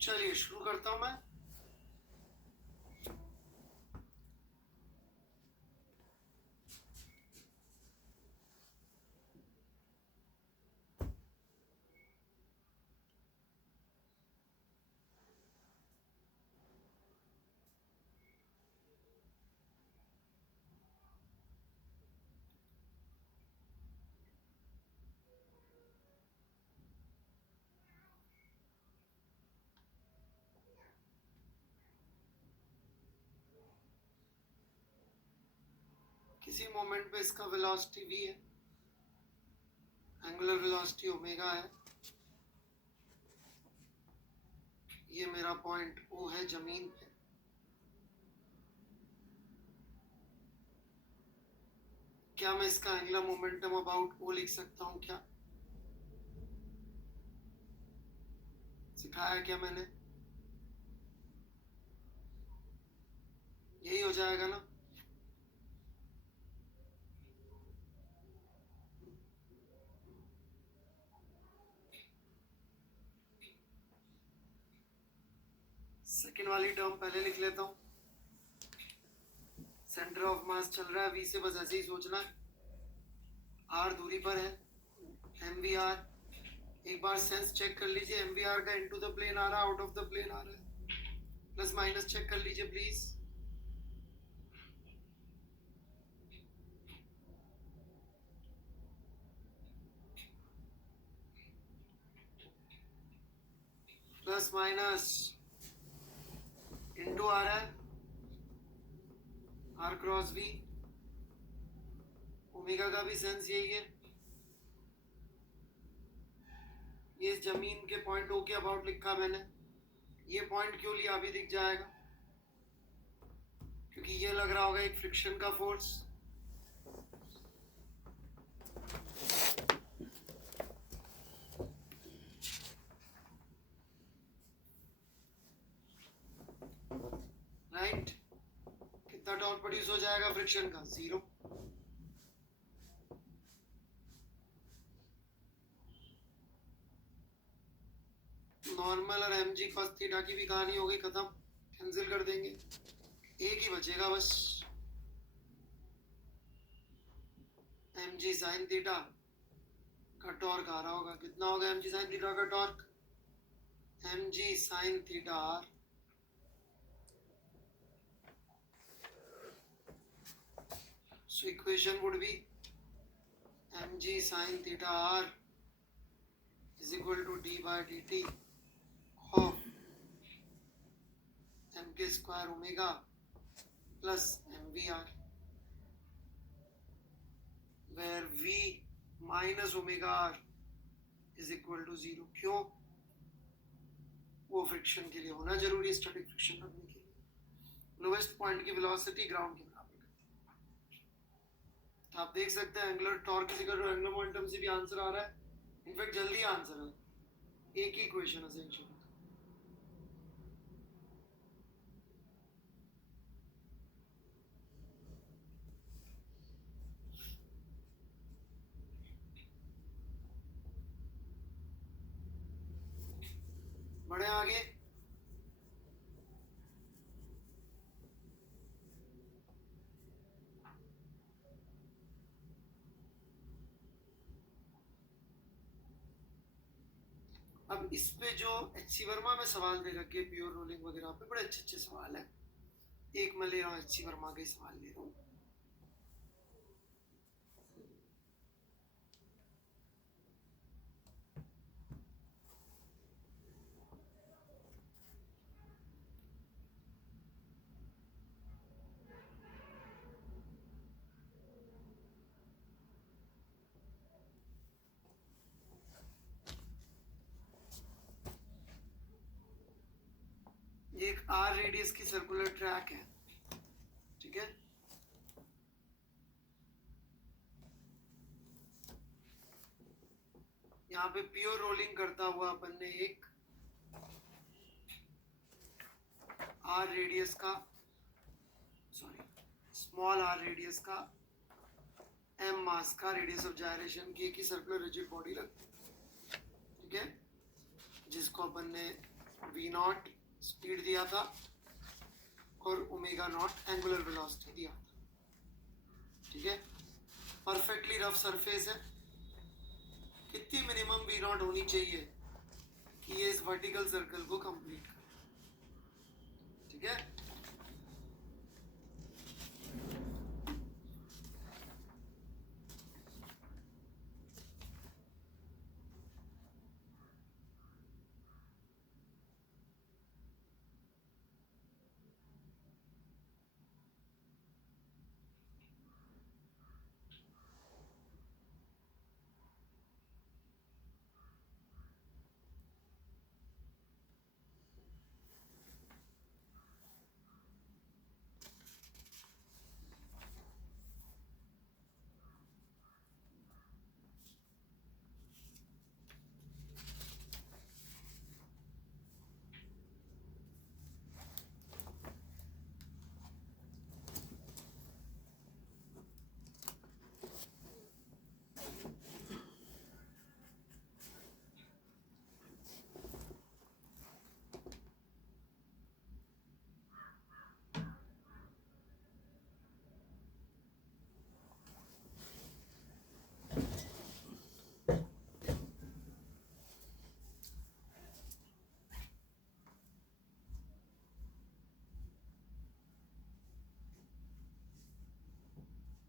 चलिए शुरू करता हूं मैं। किसी मोमेंट पे इसका वेलोसिटी v है, एंगुलर वेलोसिटी ओमेगा है, ये मेरा पॉइंट O है जमीन पे। क्या मैं इसका एंगुलर मोमेंटम अबाउट O लिख सकता हूं क्या? सिखाया क्या मैंने? यही हो जाएगा ना। सेकेंड वाली टर्म पहले लिख लेता हूं। सेंटर ऑफ मास चल रहा है V से, बस ऐसे ही सोचना है। R दूरी पर है, MVR, एक बार सेंस चेक कर लीजिए, MVR का इनटू द प्लेन आ रहा है, आउट ऑफ द प्लेन आ रहा है, प्लस माइनस चेक कर लीजिए प्लीज। प्लस माइनस इनटू आ रहा है R क्रॉस V, ओमेगा का भी सेंस यही है। ये जमीन के पॉइंट O के अबाउट लिखा मैंने, ये पॉइंट क्यों लिया अभी दिख जाएगा, क्योंकि ये लग रहा होगा एक फ्रिक्शन का फोर्स। राइट, कितना टॉर्क प्रोड्यूस हो जाएगा फ्रिक्शन का? 0। नॉर्मल और mg cos थीटा की भी कहानी हो गई खत्म, कैंसिल कर देंगे, एक ही बचेगा बस, mg sin थीटा का टॉर्क आ रहा होगा। कितना होगा mg sin थीटा का torque? mg sin theta r, so equation would be mg sin theta r is equal to d by dt square omega plus mvr, where v minus omega r is equal to 0. क्यों? वो friction के लिए होना जरूरी है, static friction रखने के लिए। लोवेस्ट पॉइंट की वेलोसिटी ग्राउंड के बराबर करती है। तो आप देख सकते हैं angular torque is equal to angular momentum से भी आंसर आ रहा है, इनफैक्ट जल्दी आंसर है, एक ही इक्वेशन एसेंशियली। बढ़े आगे। अब इस पे जो एच.सी. वर्मा में सवाल दे रखे प्योर रोलिंग वगैरह पे बड़े अच्छे अच्छे सवाल है। एक मैं ले रहा हूँ एच.सी. वर्मा के सवाल ले रहा हूँ। ये एक आर रेडियस की सर्कुलर ट्रैक है, ठीक है। यहाँ पे प्योर रोलिंग करता हुआ अपन ने एक आर रेडियस का, सॉरी स्मॉल आर रेडियस का एम मास का रेडियस ऑफ जायरेशन की एक ही सर्कुलर रिजिड बॉडी रखी, ठीक है, जिसको अपन ने वी नॉट स्पीड दिया था और ओमेगा नॉट एंगुलर वेलोसिटी दिया था, ठीक है। परफेक्टली रफ सरफेस है। कितनी मिनिमम वी नॉट होनी चाहिए कि ये इस वर्टिकल सर्कल को कंप्लीट करे, ठीक है।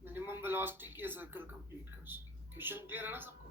मिनिमम वेलोसिटी के सर्कल कंप्लीट कर सके। क्वेश्चन क्लियर है ना सबको?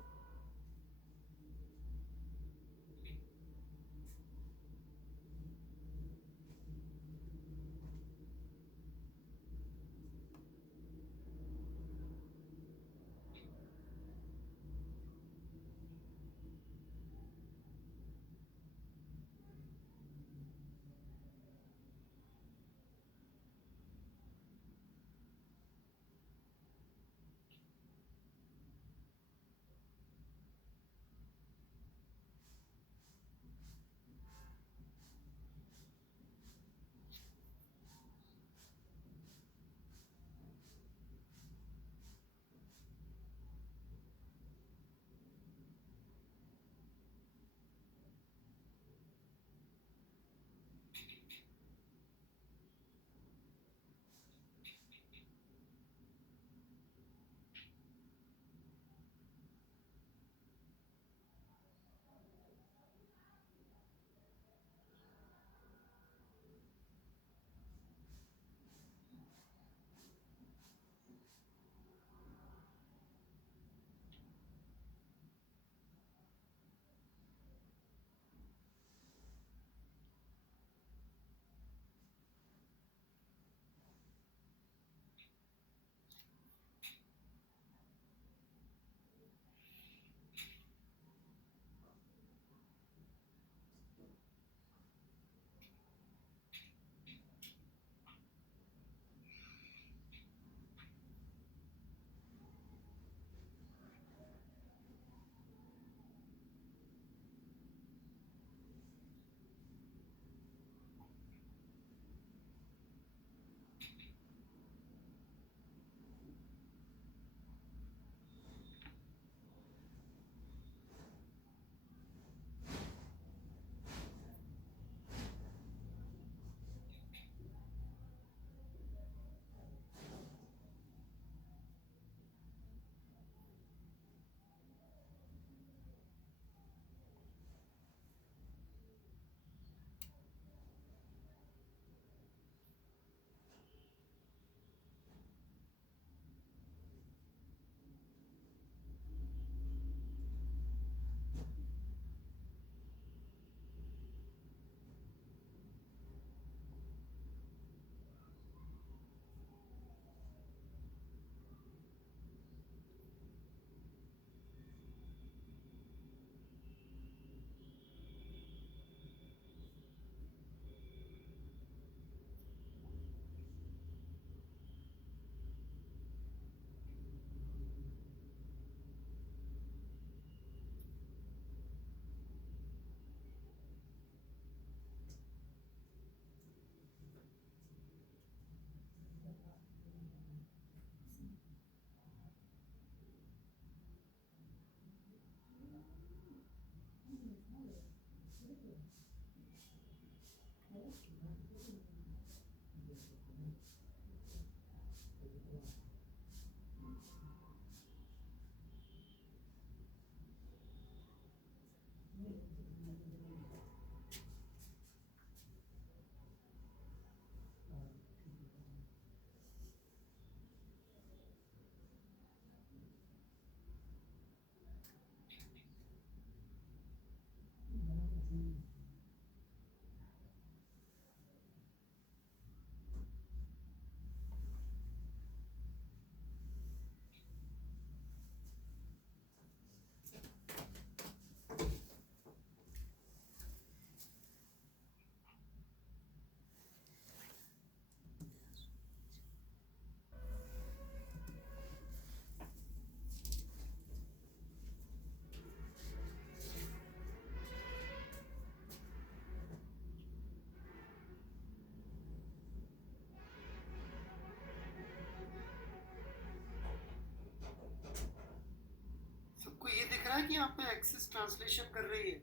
रहा है कि यहाँ पे एक्सिस ट्रांसलेशन कर रही है,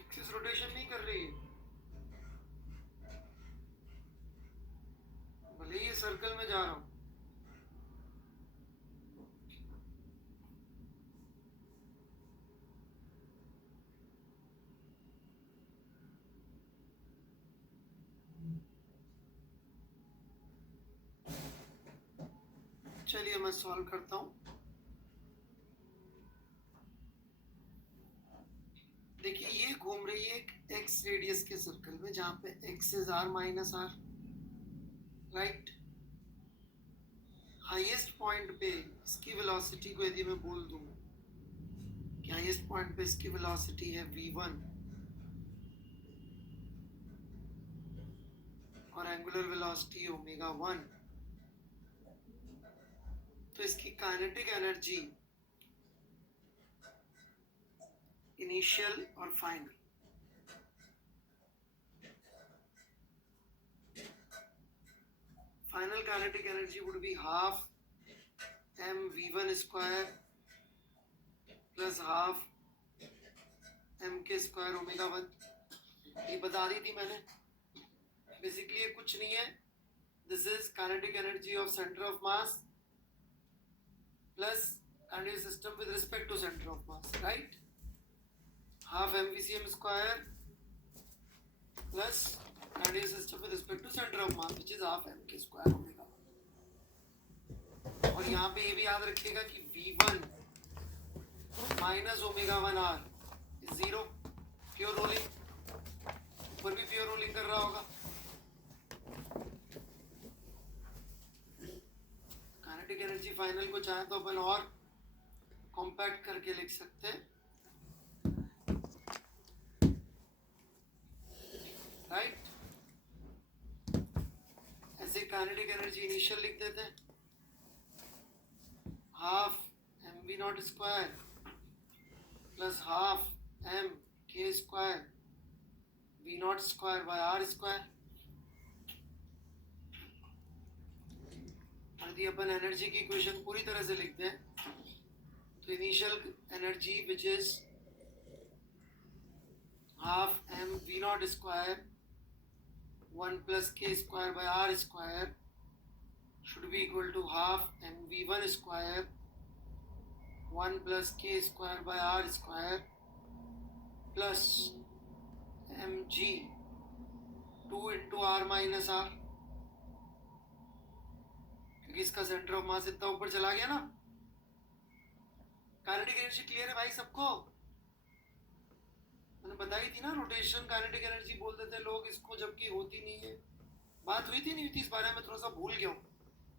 एक्सिस रोटेशन नहीं कर रही है, भले ही ये सर्कल में जा रहा हूँ। चलिए मैं सॉल्व करता हूँ। देखिए ये घूम रही है एक एक्स रेडियस के सर्कल में जहाँ पे x is r minus r, right. Highest point पे इसकी वेलोसिटी को यदि मैं बोल दूँ कि हाईएस्ट पॉइंट पे इसकी वेलोसिटी है v1 और एंगुलर वेलोसिटी ओमेगा 1, तो इसकी काइनेटिक एनर्जी इनिशियल और final, final kinetic energy would be half m v1 square plus half m k square omega 1। ये बता दी थी मैंने। बेसिकली ये कुछ नहीं है, this is kinetic energy of centre of mass plus kinetic system with respect to centre of mass, right. Half mvcm square plus kinetic system with respect to centre of mass which is half m k square omega 1। और यहाँ पे ये भी याद रखिएगा कि v1 minus omega 1r is 0, pure rolling, ऊपर भी प्योर रोलिंग कर रहा होगा। काइनेटिक एनर्जी फाइनल को चाहे तो अपन और कॉम्पैक्ट करके लिख सकते हैं, राइट। ऐसे काइनेटिक एनर्जी इनिशियल लिख देते हैं, half mv not square plus half m k square v not square by r square. यदि अपन एनर्जी की इक्वेशन पूरी तरह से लिखते हैं तो initial energy which is half m v not square 1 plus k square by r square should be equal to half m v1 square 1 plus k square by r square plus mg 2 into r minus r, क्योंकि इसका centre of मास इतना ऊपर चला गया ना। Kinetic energy clear है भाई सबको? मैंने बताई थी ना, रोटेशन काइनेटिक एनर्जी बोल देते लोग इसको, जबकि होती नहीं है। बात हुई थी नहीं हुई थी इस बारे में, थोड़ा सा भूल गया हूँ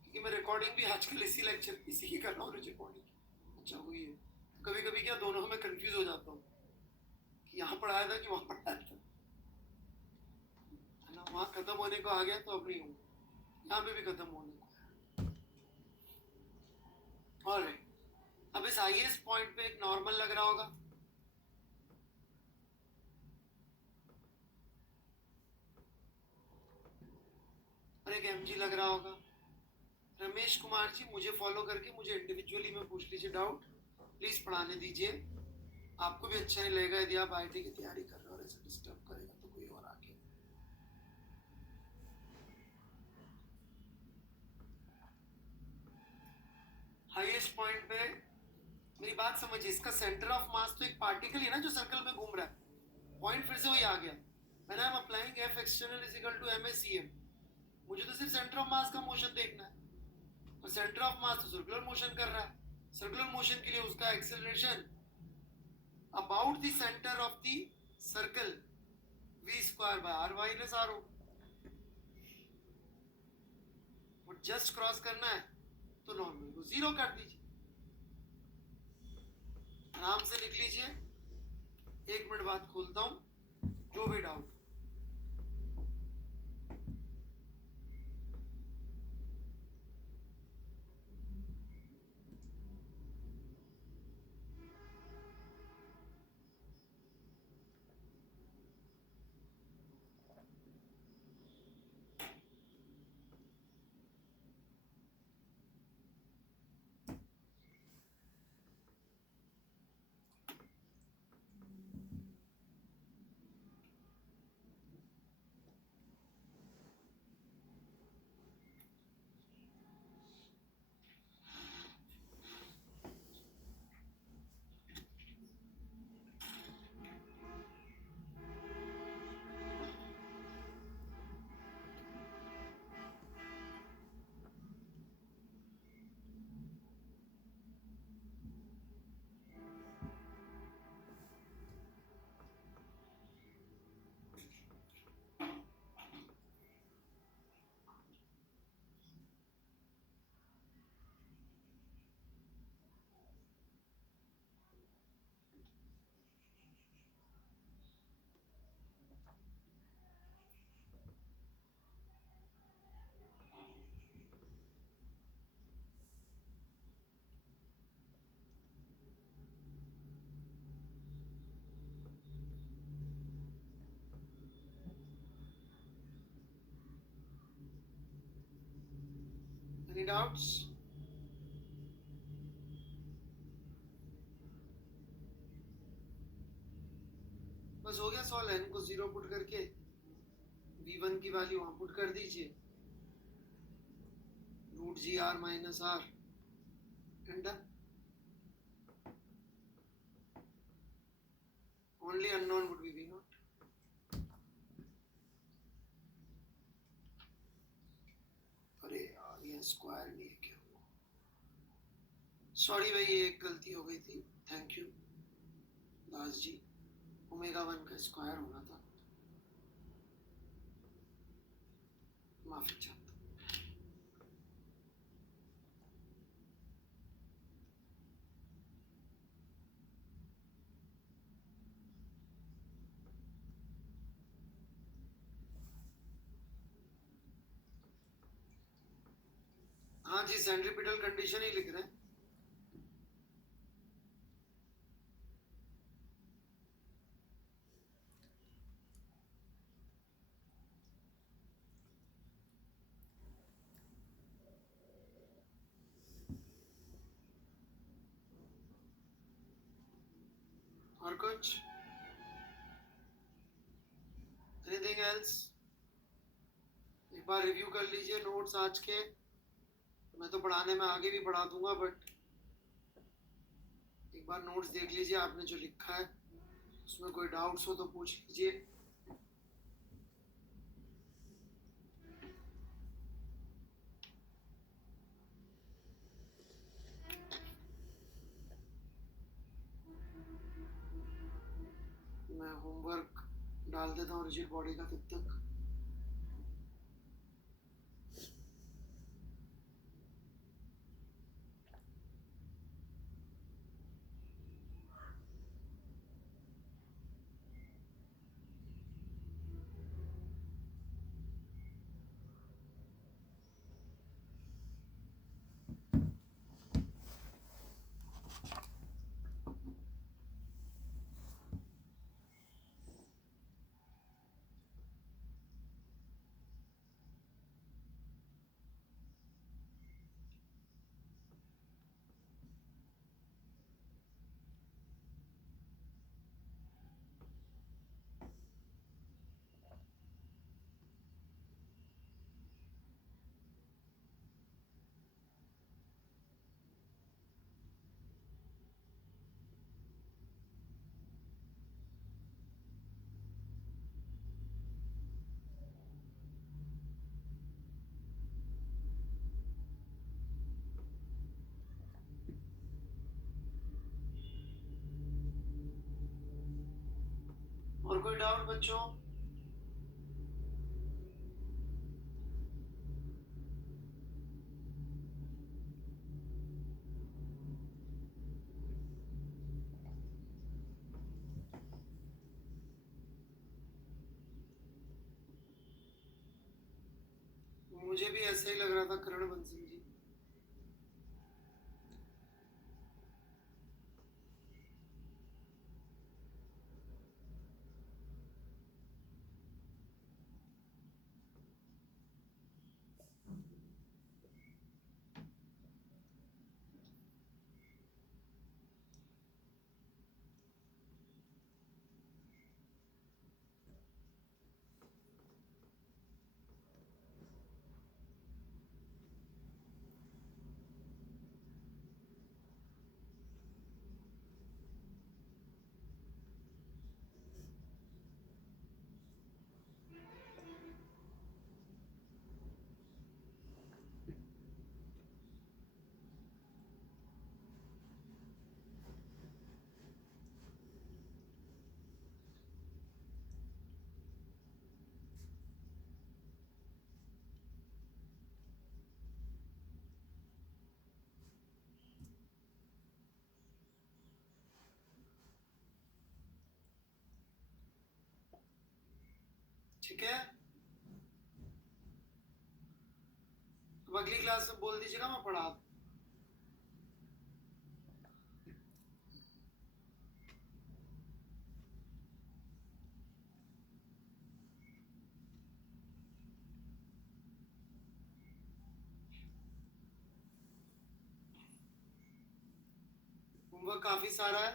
क्योंकि मैं रिकॉर्डिंग भी आजकल इसी लेक्चर इसी की कर रहा हूँ, रिकॉर्डिंग। अच्छा हुई है, कभी कभी क्या दोनों में कंफ्यूज हो जाता हूँ कि यहाँ पढ़ाया था कि वहाँ पढ़ाया था, है ना। वहाँ खत्म होने को आ गया तो अब नहीं हूँ, यहाँ पे भी खत्म होने को। ऑलराइट, अब इस हाईएस्ट पॉइंट पे एक नॉर्मल लग रहा होगा, और एक mg लग रहा होगा। रमेश कुमार जी, मुझे फॉलो करके मुझे इंडिविजुअली में पूछ लीजिए डाउट, प्लीज पढ़ाने दीजिए। आपको भी अच्छा नहीं लगेगा यदि आप आईटी की तैयारी कर रहे हो और ऐसे डिस्टर्ब करेगा तो कोई और आके। हाईएस्ट पॉइंट पे मेरी बात समझिए, इसका सेंटर ऑफ मास तो एक पार्टिकल ही ना जो सर्कल में घूम रहा है। पॉइंट फिर से वही आ गया, when I am applying f external is equal to mscm, मुझे तो सिर्फ सेंटर ऑफ मास का मोशन देखना है, और सेंटर ऑफ मास तो सर्कुलर मोशन कर रहा है। सर्कुलर मोशन के लिए उसका acceleration about the centre of the circle v square by r minus r हो। और जस्ट क्रॉस करना है तो नॉर्मल को 0 कर दीजिए, आराम से लिख लीजिए। 1 मिनट बाद खोलता हूं, जो भी डाउट। Any doubts? बस हो गया सॉल्व। n को 0 पुट करके v1 की वैल्यू वहां पुट कर दीजिए, root g r minus r, and done. Only unknown would be v not. अरे यार ये स्क्वायर नहीं है क्या? सॉरी भाई, ये एक गलती हो गई थी। Thank you Das ji. Omega 1 का स्क्वायर होना था, माफी चाहता हूँ। हाँ जी, सेंट्रीपिटल कंडीशन ही लिख रहे हैं। और कुछ? Anything else? एक बार रिव्यू कर लीजिए नोट्स आज के। मैं तो पढ़ाने में आगे भी पढ़ा दूंगा, बट एक बार नोट्स देख लीजिए आपने जो लिखा है, उसमें कोई डाउट्स हो तो पूछ लीजिए। मैं होमवर्क डाल देता हूँ रिजिड बॉडी का तब तक। और कोई डाउट बच्चों? मुझे भी ऐसा ही लग रहा था करण बंसल जी। ठीक है, अब अगली क्लास में बोल दीजिएगा, मैं पढ़ा दूँ। वह काफी सारा है।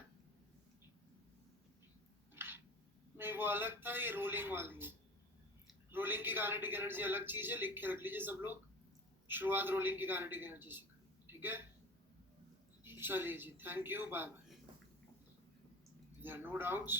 नहीं वो अलग था, ये रोलिंग वाली है। रोलिंग की काइनेटिक एनर्जी अलग चीज है, लिख के रख लीजिए सब लोग। शुरुआत रोलिंग की काइनेटिक एनर्जी से करें, ठीक है। चलिए जी, thank you, bye bye. No doubts.